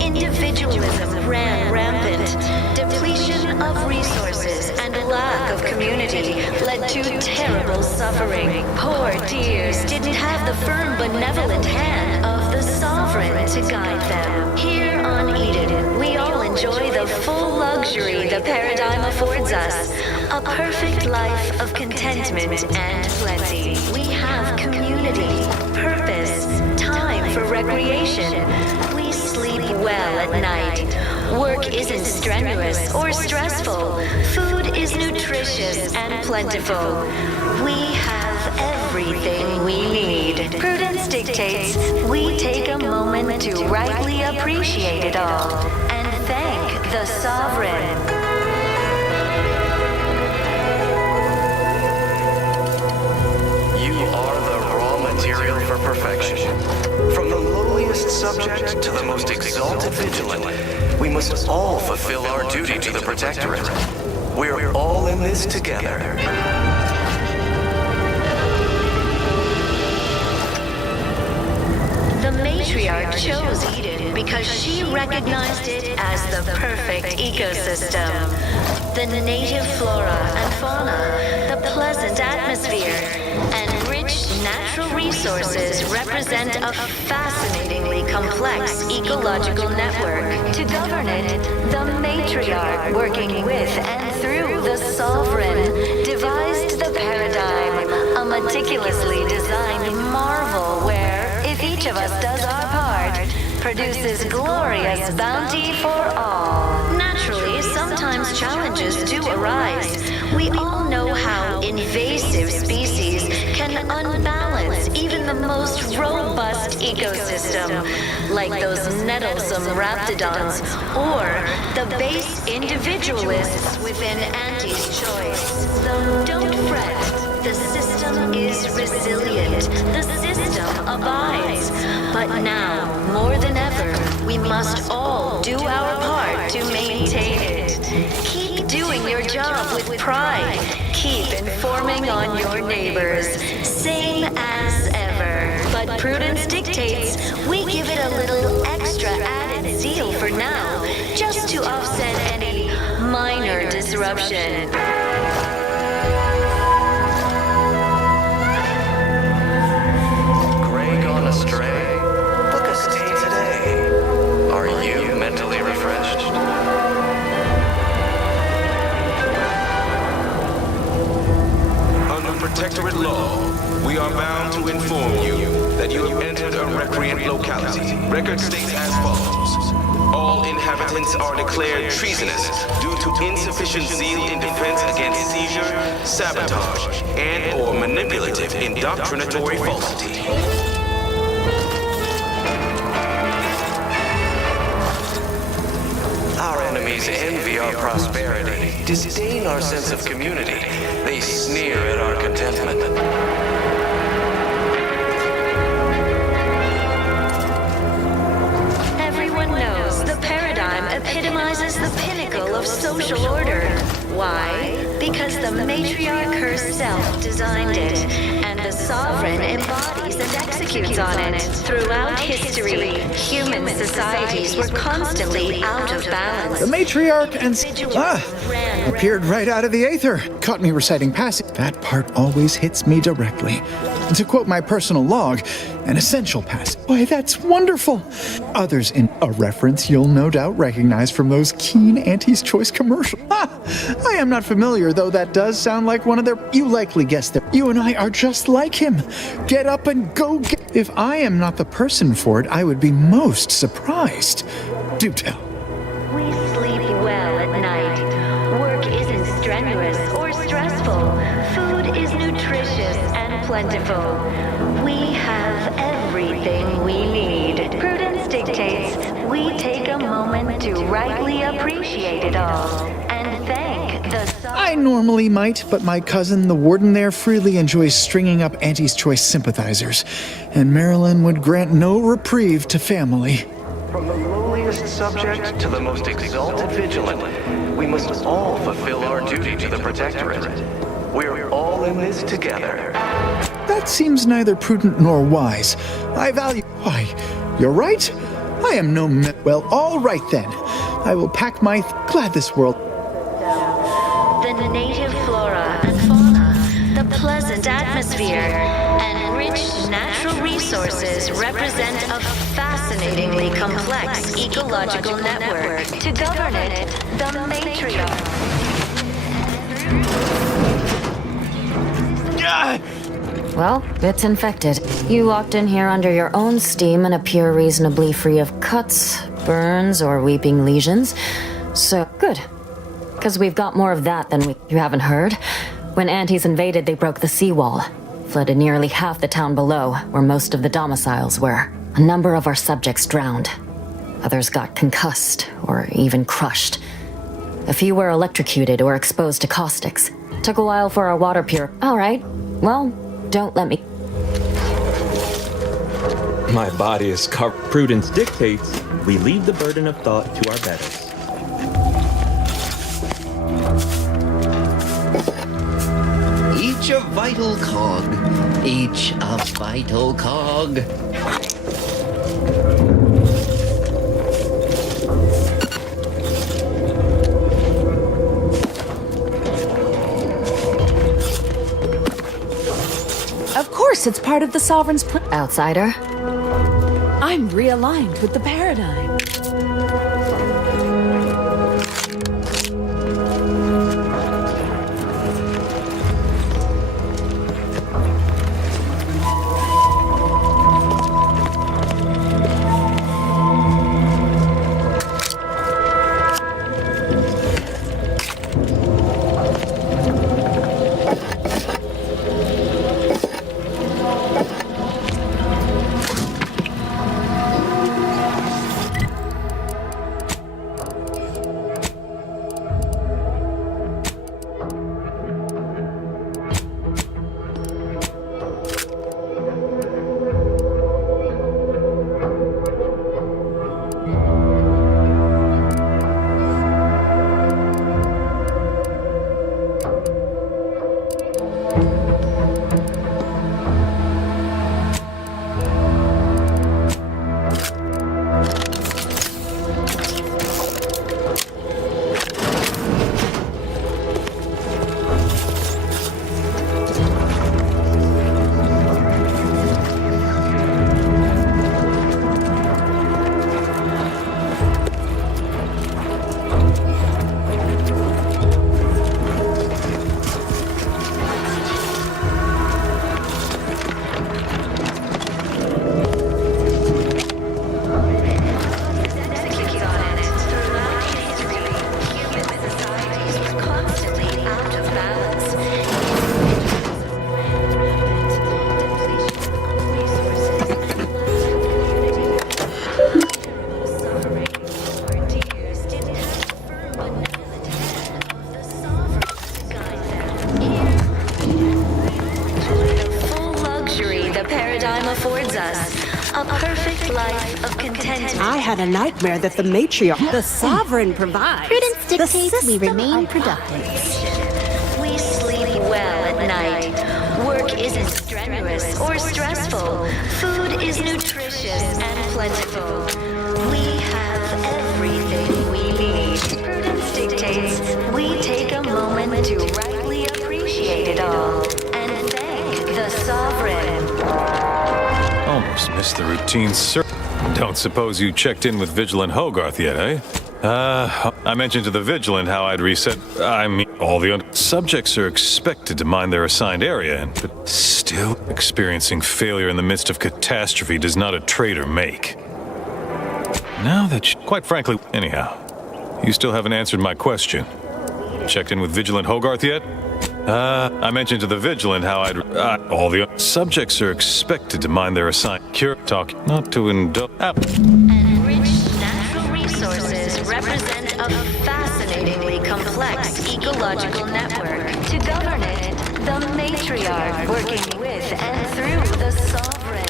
Individualism ran rampant. Depletion of resources and lack of community led to terrible suffering. Poor dears didn't have the firm, benevolent hand of the sovereign to guide them. Here on Eden, we all enjoy the full luxury the paradigm affords us. A perfect life of contentment and plenty. We have community, purpose, time for recreation. We sleep well at night. Work isn't strenuous or stressful. Food is nutritious and plentiful. We have everything we need. Prudence dictates we take a moment to rightly appreciate it all and thank the sovereign. Material for perfection. From the lowliest subject to the most exalted vigilant, we must all fulfill our duty to the Protectorate. We're all in this together. The matriarch chose Eden because she recognized it as the perfect ecosystem. The native flora and fauna, the pleasant atmosphere, and rich natural resources represent a fascinatingly complex ecological network. To govern it, the matriarch, working with and through the sovereign, devised the paradigm, a meticulously designed marvel where, if each of us does our part, produces glorious bounty for all. Naturally, sometimes challenges do arise. We all know how invasive species can unbalance even the most robust ecosystem, like those nettlesome raptidons, or the base individualists within Auntie's choice. Though don't fret, the system is resilient. The system abides. But now, more than ever, we must all do our part to maintain it. Keep doing your job with pride. Keep informing on your neighbors. Same as ever. But prudence dictates we give it a little extra added zeal for now, just to offset any minor disruption. Astray? Book a stay today. Are you mentally refreshed? Under Protectorate law, we are bound to inform you that you have entered a recreant locality. Record states as follows. All inhabitants are declared treasonous due to insufficient zeal in defense against seizure, sabotage, and/or manipulative indoctrinatory falsity. Our enemies envy our prosperity, disdain our sense of community. They sneer at our contentment. Everyone knows the paradigm epitomizes the pinnacle of social order. Why? Because the matriarch herself designed it, and the sovereign embodies and executes on it. Throughout history, human societies were constantly out of balance. The matriarch and appeared right out of the aether. Caught me reciting passage. That part always hits me directly. To quote my personal log, an essential passage. Boy, that's wonderful. Others in a reference you'll no doubt recognize from those keen Auntie's Choice commercials. I am not familiar, though that does sound like one of their... You likely guessed that. You and I are just like him. Get up and go get... If I am not the person for it, I would be most surprised. Do tell. We sleep well at night. Work isn't strenuous or stressful. plentiful. We have everything we need. Prudence dictates we take a moment to rightly appreciate it all and thank the I normally might, but my cousin, the warden there, freely enjoys stringing up Auntie's Choice sympathizers, and Marilyn would grant no reprieve to family. From the lowliest subject to the most exalted vigilant, we must all fulfill our duty to the Protectorate. We're all in this together. That seems neither prudent nor wise. I value... Why, you're right. I am no... Well, all right then. I will pack my... Glad this world... The native flora and fauna, the pleasant atmosphere, and rich natural resources represent a fascinatingly complex ecological network. To govern it, the matriarch. Well, it's infected. You walked in here under your own steam and appear reasonably free of cuts, burns, or weeping lesions. So, good. Because we've got more of that than you haven't heard. When Antes invaded, they broke the seawall, flooded nearly half the town below, where most of the domiciles were. A number of our subjects drowned. Others got concussed, or even crushed. A few were electrocuted or exposed to caustics. Took a while for our water pure. All right, well, don't let me... My body is covered. Prudence dictates we leave the burden of thought to our betters. Each a vital cog. Each a vital cog. Of course, it's part of the Sovereign's plan. Outsider? I'm realigned with the paradigm. I had a nightmare that the matriarch, the sovereign, provides. Prudence dictates we remain productive. We sleep well at night. Work isn't strenuous or stressful. Food is nutritious and plentiful. We have everything we need. Prudence dictates we take a moment to rightly appreciate it all and thank the sovereign. Almost missed the routine, sir. Don't suppose you checked in with Vigilant Hogarth yet, eh? I mentioned to the Vigilant how I'd reset... all the subjects are expected to mind their assigned area, but still experiencing failure in the midst of catastrophe does not a traitor make. Now that quite frankly... Anyhow, you still haven't answered my question. Checked in with Vigilant Hogarth yet? I mentioned to the Vigilant how all the subjects are expected to mind their assigned cure talk, not to indulge. Enriched natural resources represent a fascinatingly complex ecological network. To govern it, the matriarch working with and through the sovereign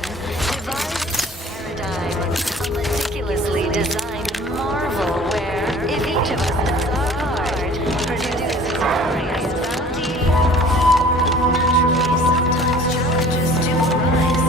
devised a paradigm, a meticulously designed marvel where, if each of us does our part, produces glorious bounty. Naturally, sometimes challenges do arise.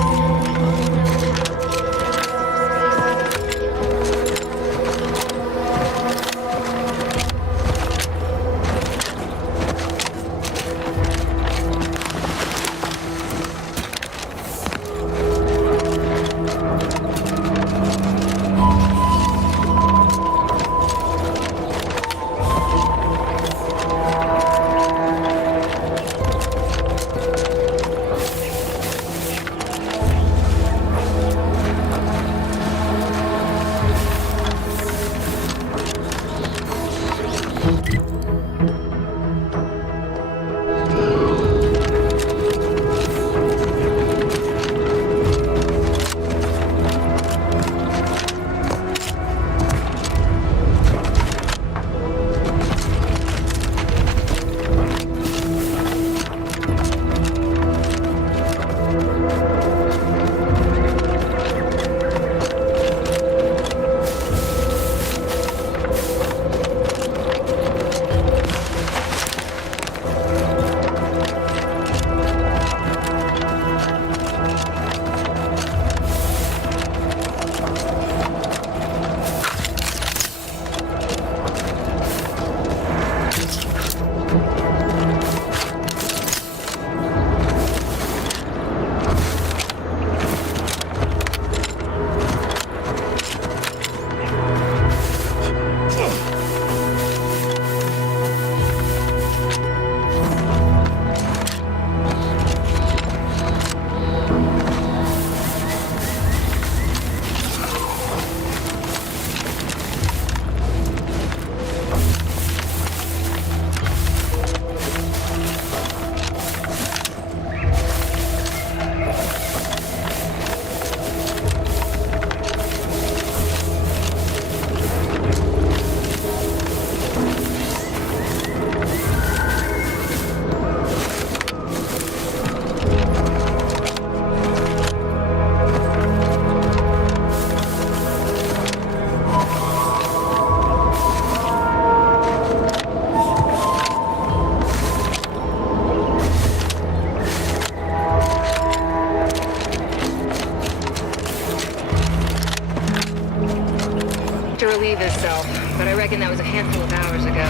To relieve himself, but I reckon that was a handful of hours ago.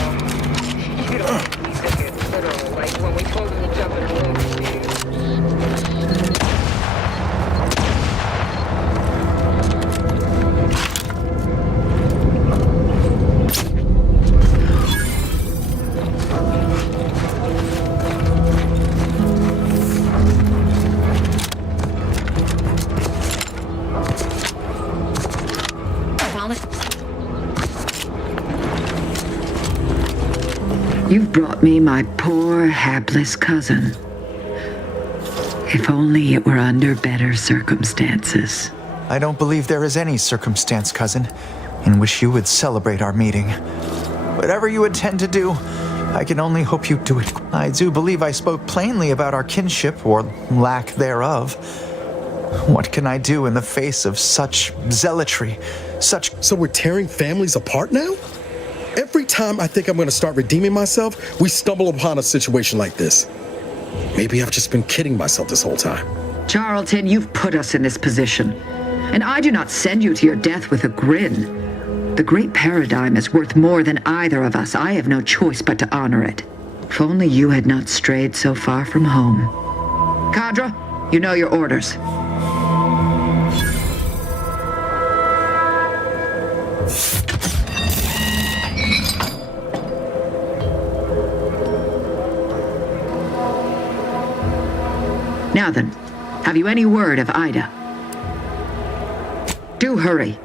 You don't think he took it literal, like when we told him to jump in a room. You've brought me my poor, hapless cousin. If only it were under better circumstances. I don't believe there is any circumstance, cousin, in which you would celebrate our meeting. Whatever you intend to do, I can only hope you do it. I do believe I spoke plainly about our kinship, or lack thereof. What can I do in the face of such zealotry, such... So we're tearing families apart now? Every time I think I'm going to start redeeming myself, we stumble upon a situation like this. Maybe I've just been kidding myself this whole time. Charlton, you've put us in this position. And I do not send you to your death with a grin. The great paradigm is worth more than either of us. I have no choice but to honor it. If only you had not strayed so far from home. Cadre, you know your orders. Now then, have you any word of Ida? Do hurry.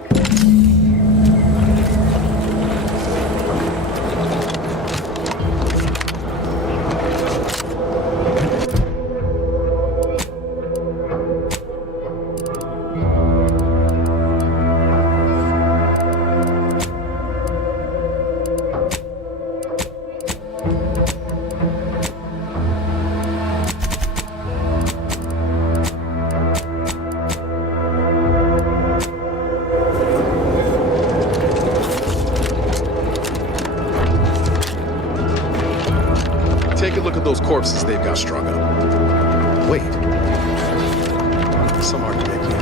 corpses they've got strung up. Wait. Some architect here.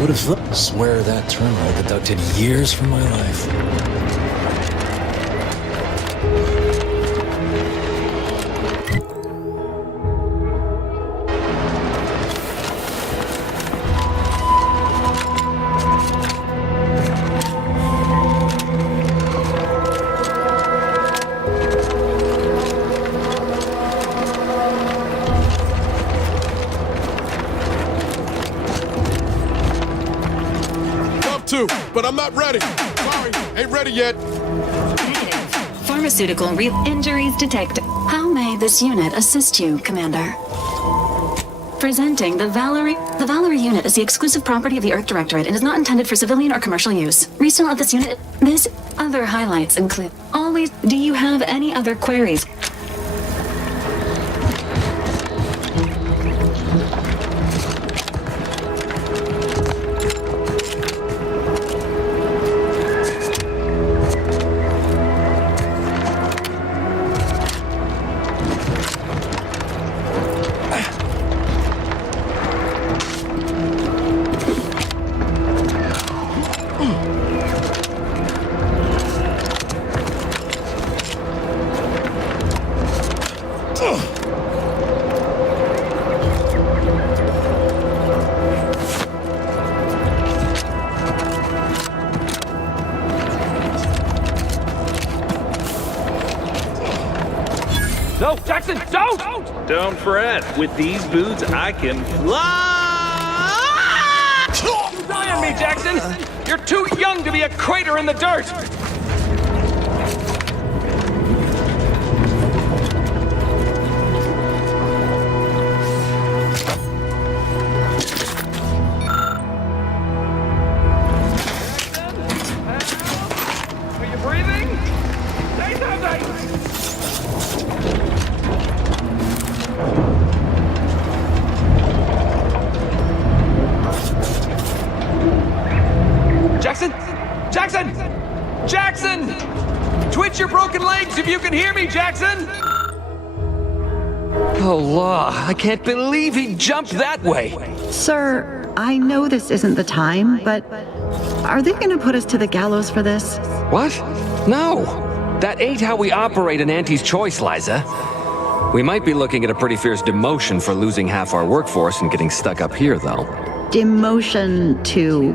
Would have thought. Swear that terminal deducted years from my life. But I'm not ready. Sorry, ain't ready yet. Negative. Pharmaceutical injuries detected. How may this unit assist you, Commander? Presenting the Valerie. The Valerie unit is the exclusive property of the Earth Directorate and is not intended for civilian or commercial use. Resale of this unit. This other highlights include. Always. Do you have any other queries? No, Jackson, don't! Don't fret. With these boots, I can fly! You die on me, Jackson! You're too young to be a crater in the dirt! Are you breathing? Say something! Jackson! Jackson! Jackson! Twitch your broken legs if you can hear me, Jackson! Oh, law. I can't believe he jumped that way. Sir, I know this isn't the time, but are they going to put us to the gallows for this? What? No! That ain't how we operate an Auntie's Choice, Liza. We might be looking at a pretty fierce demotion for losing half our workforce and getting stuck up here, though. Demotion to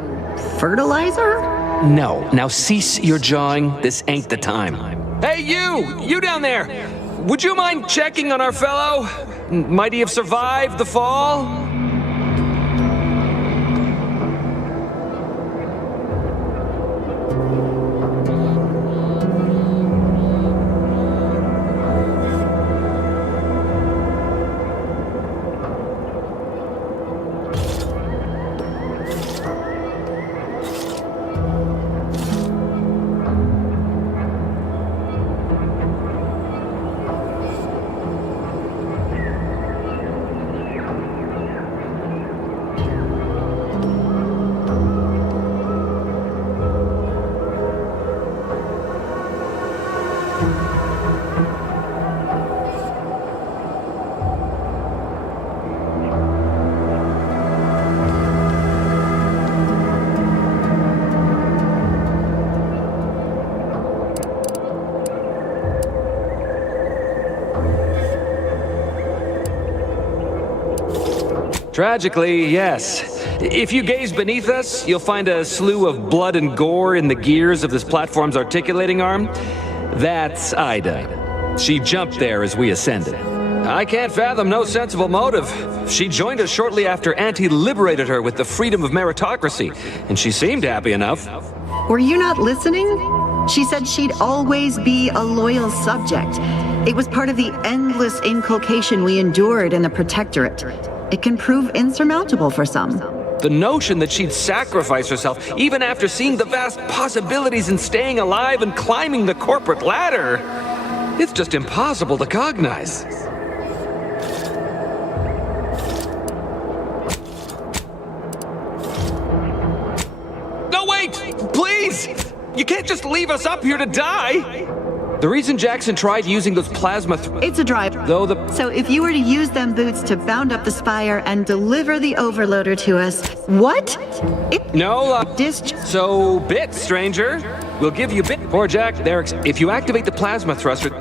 fertilizer? No. Now cease your jawing. This ain't the time. Hey, you! You down there! Would you mind checking on our fellow? Might he have survived the fall? Tragically, yes. If you gaze beneath us, you'll find a slew of blood and gore in the gears of this platform's articulating arm. That's Ida. She jumped there as we ascended. I can't fathom no sensible motive. She joined us shortly after Auntie liberated her with the freedom of meritocracy, and she seemed happy enough. Were you not listening? She said she'd always be a loyal subject. It was part of the endless inculcation we endured in the Protectorate. It can prove insurmountable for some. The notion that she'd sacrifice herself, even after seeing the vast possibilities in staying alive and climbing the corporate ladder, it's just impossible to cognize. No, wait! Please! You can't just leave us up here to die! The reason Jackson tried using those plasma... It's a drive. Though the... So if you were to use them boots to bound up the spire and deliver the overloader to us... What? No, So, bit, stranger. We'll give you bit. Poor Jack, there. If you activate the plasma thruster...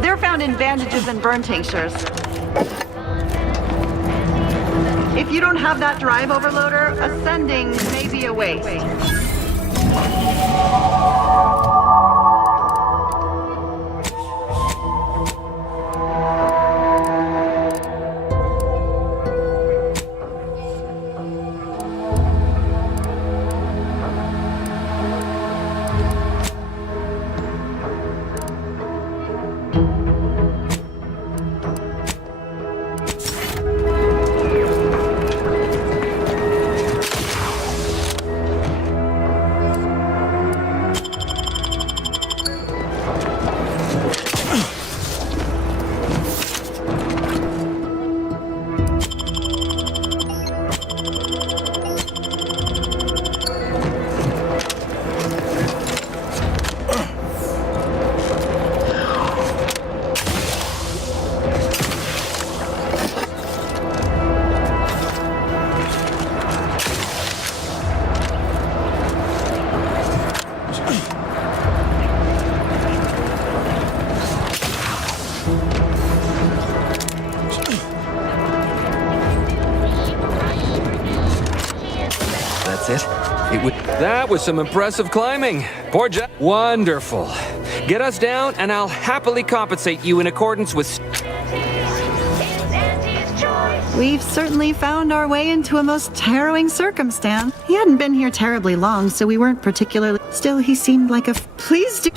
They're found in bandages and burn tinctures. If you don't have that drive overloader, ascending may be a waste. That was some impressive climbing. Poor Jack. Wonderful. Get us down, and I'll happily compensate you in accordance with... We've certainly found our way into a most harrowing circumstance. He hadn't been here terribly long, so we weren't particularly... Still, he seemed like a... Please do...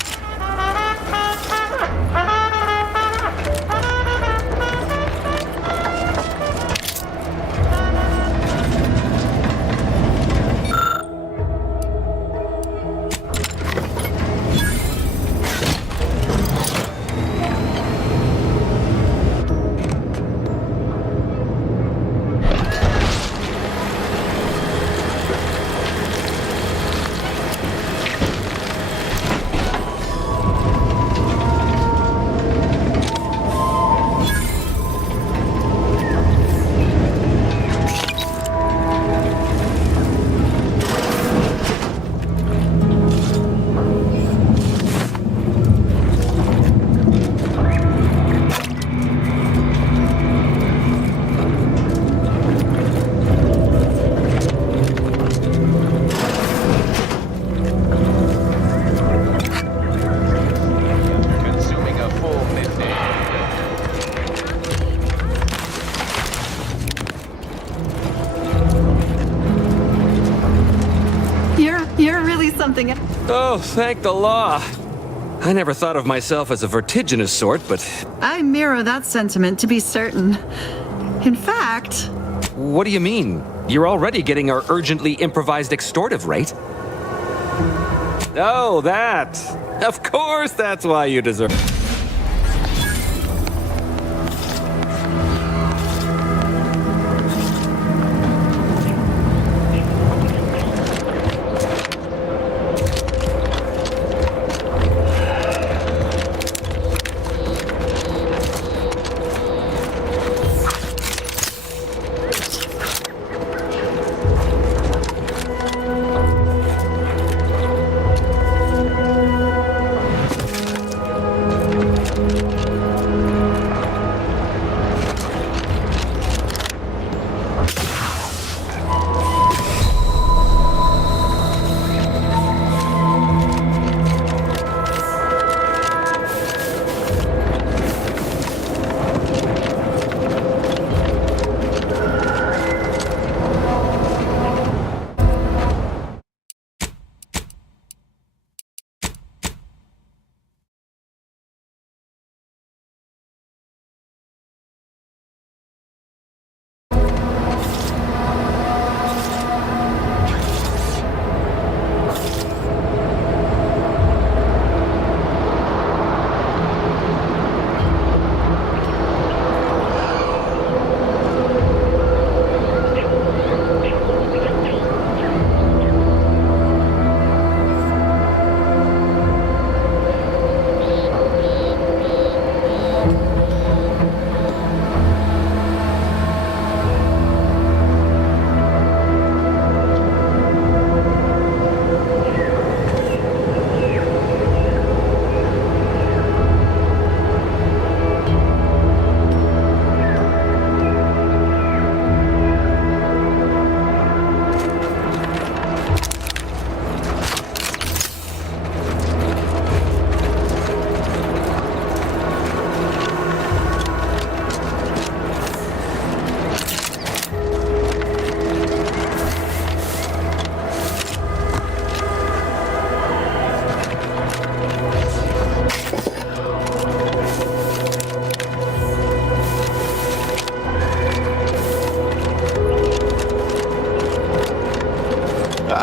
Oh, thank the law. I never thought of myself as a vertiginous sort, but... I mirror that sentiment, to be certain. In fact... What do you mean? You're already getting our urgently improvised extortive rate. Oh, that. Of course that's why you deserve...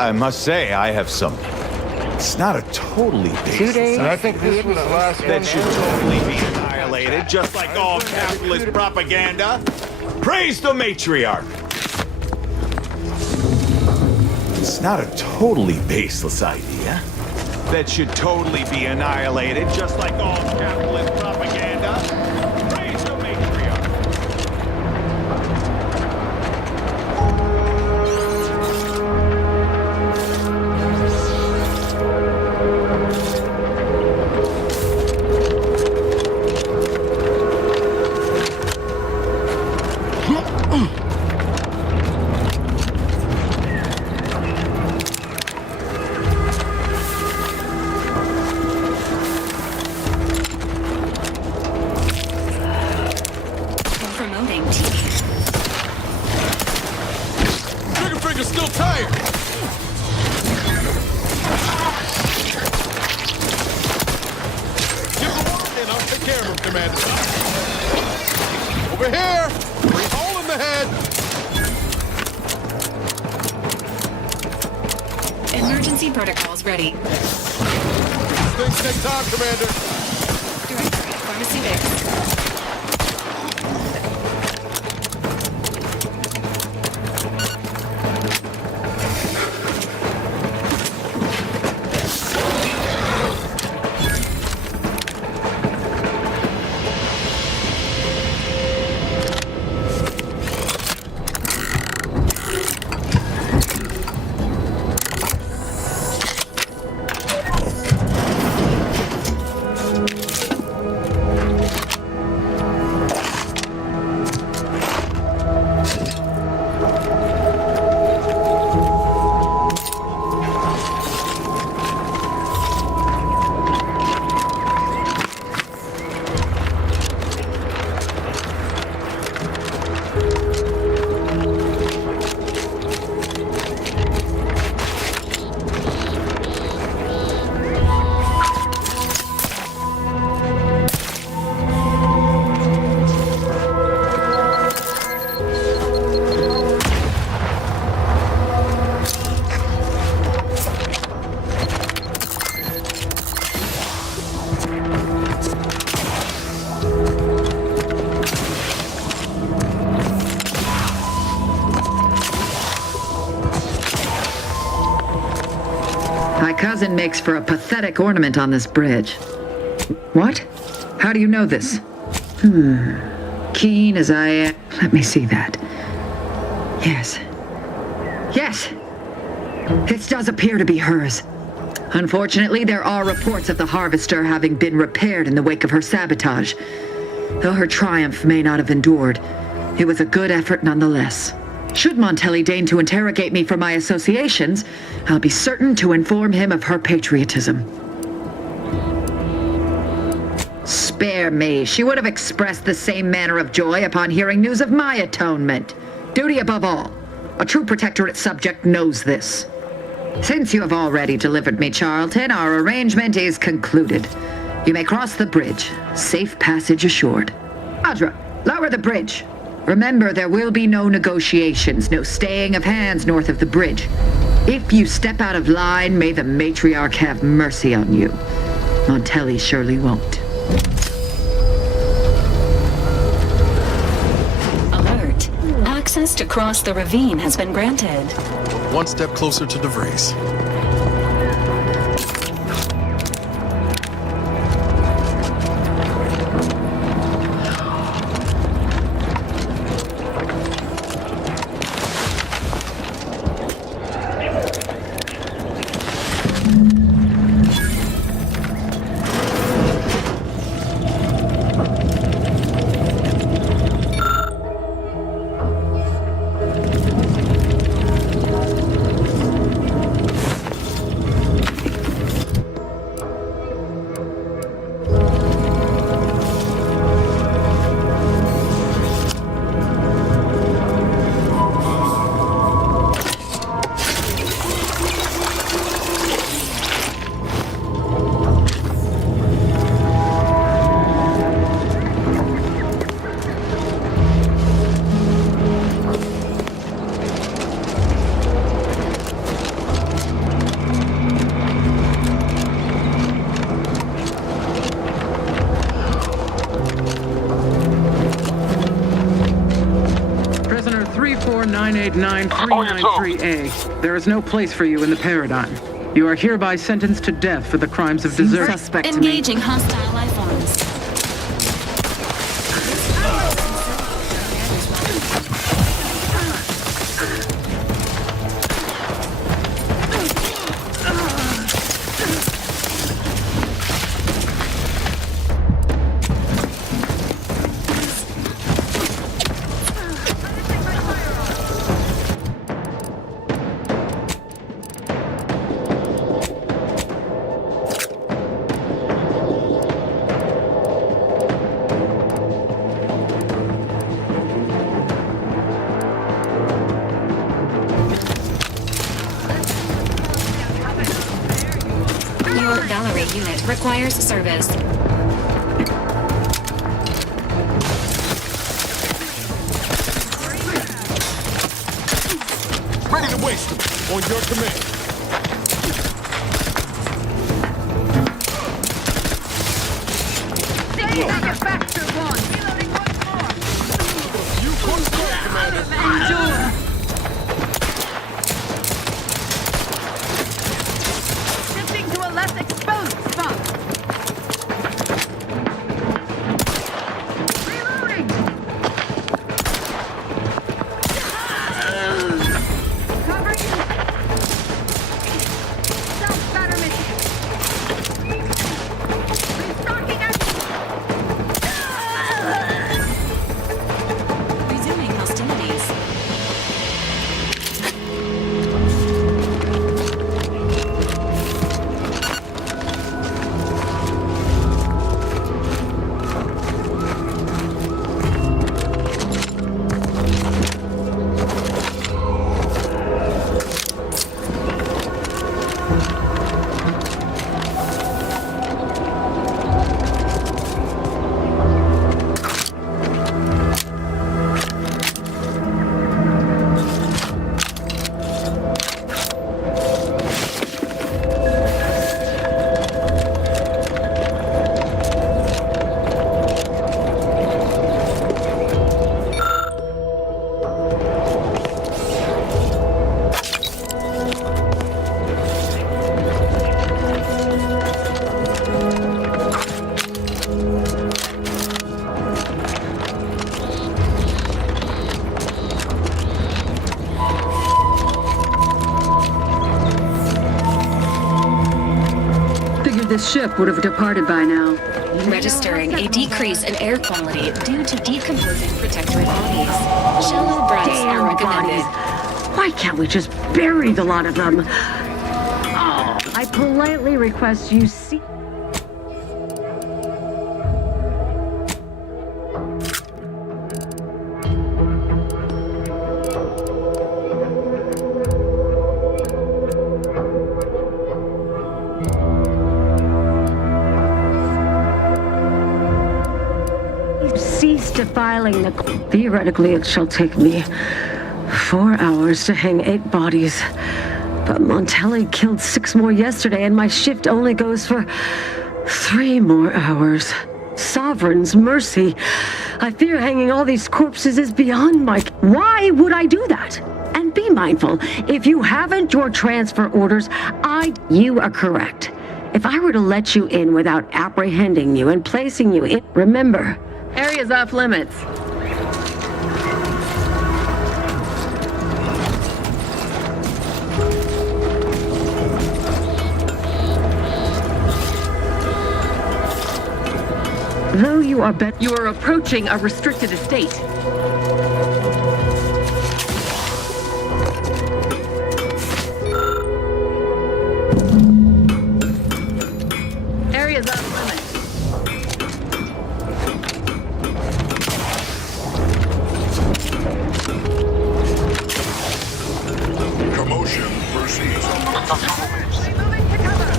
I must say, I have some... It's not a totally basic... 2 days? I think this was the last one. That should totally be annihilated, just like all capitalist propaganda. Praise the matriarch! It's not a totally baseless idea. That should totally be annihilated, just like all capitalist propaganda. Praise the matriarch! Commander. Over here! Free hole in the head! Emergency protocols ready. Things take time, Commander. Director, Pharmaceutics. My cousin makes for a pathetic ornament on this bridge. What? How do you know this? Keen as I am. Let me see that. Yes. Yes! This does appear to be hers. Unfortunately, there are reports of the harvester having been repaired in the wake of her sabotage. Though her triumph may not have endured, it was a good effort nonetheless. Should Montelli deign to interrogate me for my associations, I'll be certain to inform him of her patriotism. Spare me. She would have expressed the same manner of joy upon hearing news of my atonement. Duty above all. A true protectorate subject knows this. Since you have already delivered me Charlton, our arrangement is concluded. You may cross the bridge. Safe passage assured. Audra, lower the bridge. Remember, there will be no negotiations, no staying of hands north of the bridge. If you step out of line, may the matriarch have mercy on you. Montelli surely won't. Alert. Access to cross the ravine has been granted. One step closer to DeVries. Prisoner 34989-393A. There is no place for you in the paradigm. You are hereby sentenced to death for the crimes of desert. Suspect engaging hostile life forms. Your gallery unit requires service. waste them. On your command. Shifting to a less exposed spot. Reloading. Covering. Self-betterment. Restocking at. Resuming hostilities. This ship would have departed by now. Registering a decrease in air quality due to decomposing protectorate bodies. Shallow breaths are recommended. Why can't we just bury the lot of them? Oh, I politely request you see. Cease defiling the... Theoretically, it shall take me 4 hours to hang 8 bodies. But Montelli killed 6 more yesterday, and my shift only goes for 3 more hours. Sovereign's mercy. I fear hanging all these corpses is beyond my... Why would I do that? And be mindful, if you haven't your transfer orders, You are correct. If I were to let you in without apprehending you and placing you in... Remember, area's off limits. Though you are approaching a restricted estate. Area's off limits. Commotion proceeds. Moving to cover.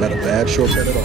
Not a bad shortcut at all.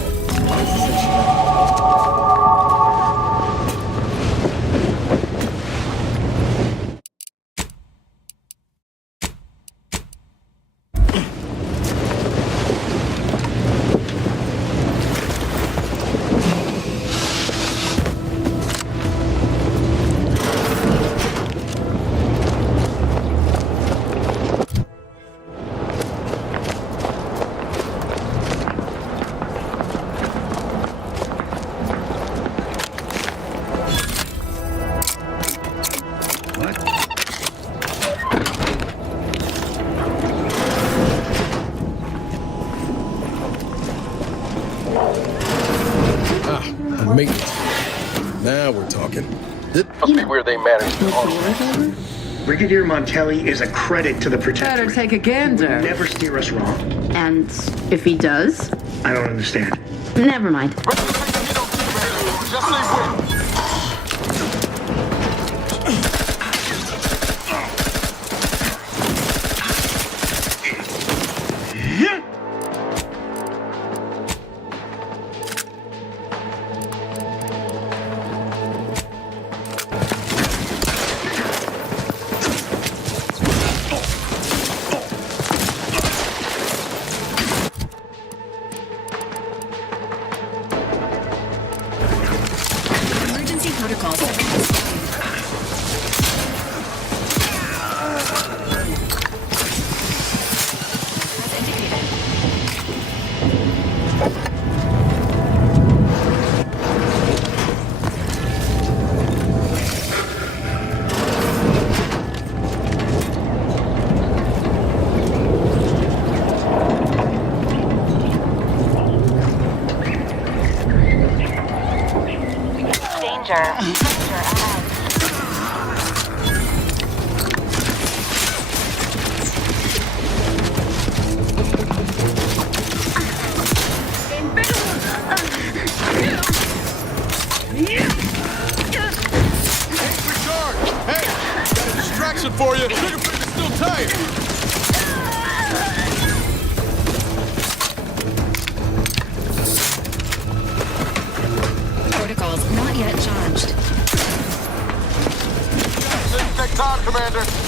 Maintenance. Now we're talking. This must be where they managed to auto. Brigadier Montelli is a credit to the Protectorate. Better take a gander. He will never steer us wrong. And if he does? I don't understand. Never mind. Just say win. Emergency protocols. For you, trigger finger still tight. Protocols not yet charged. Take time, Commander.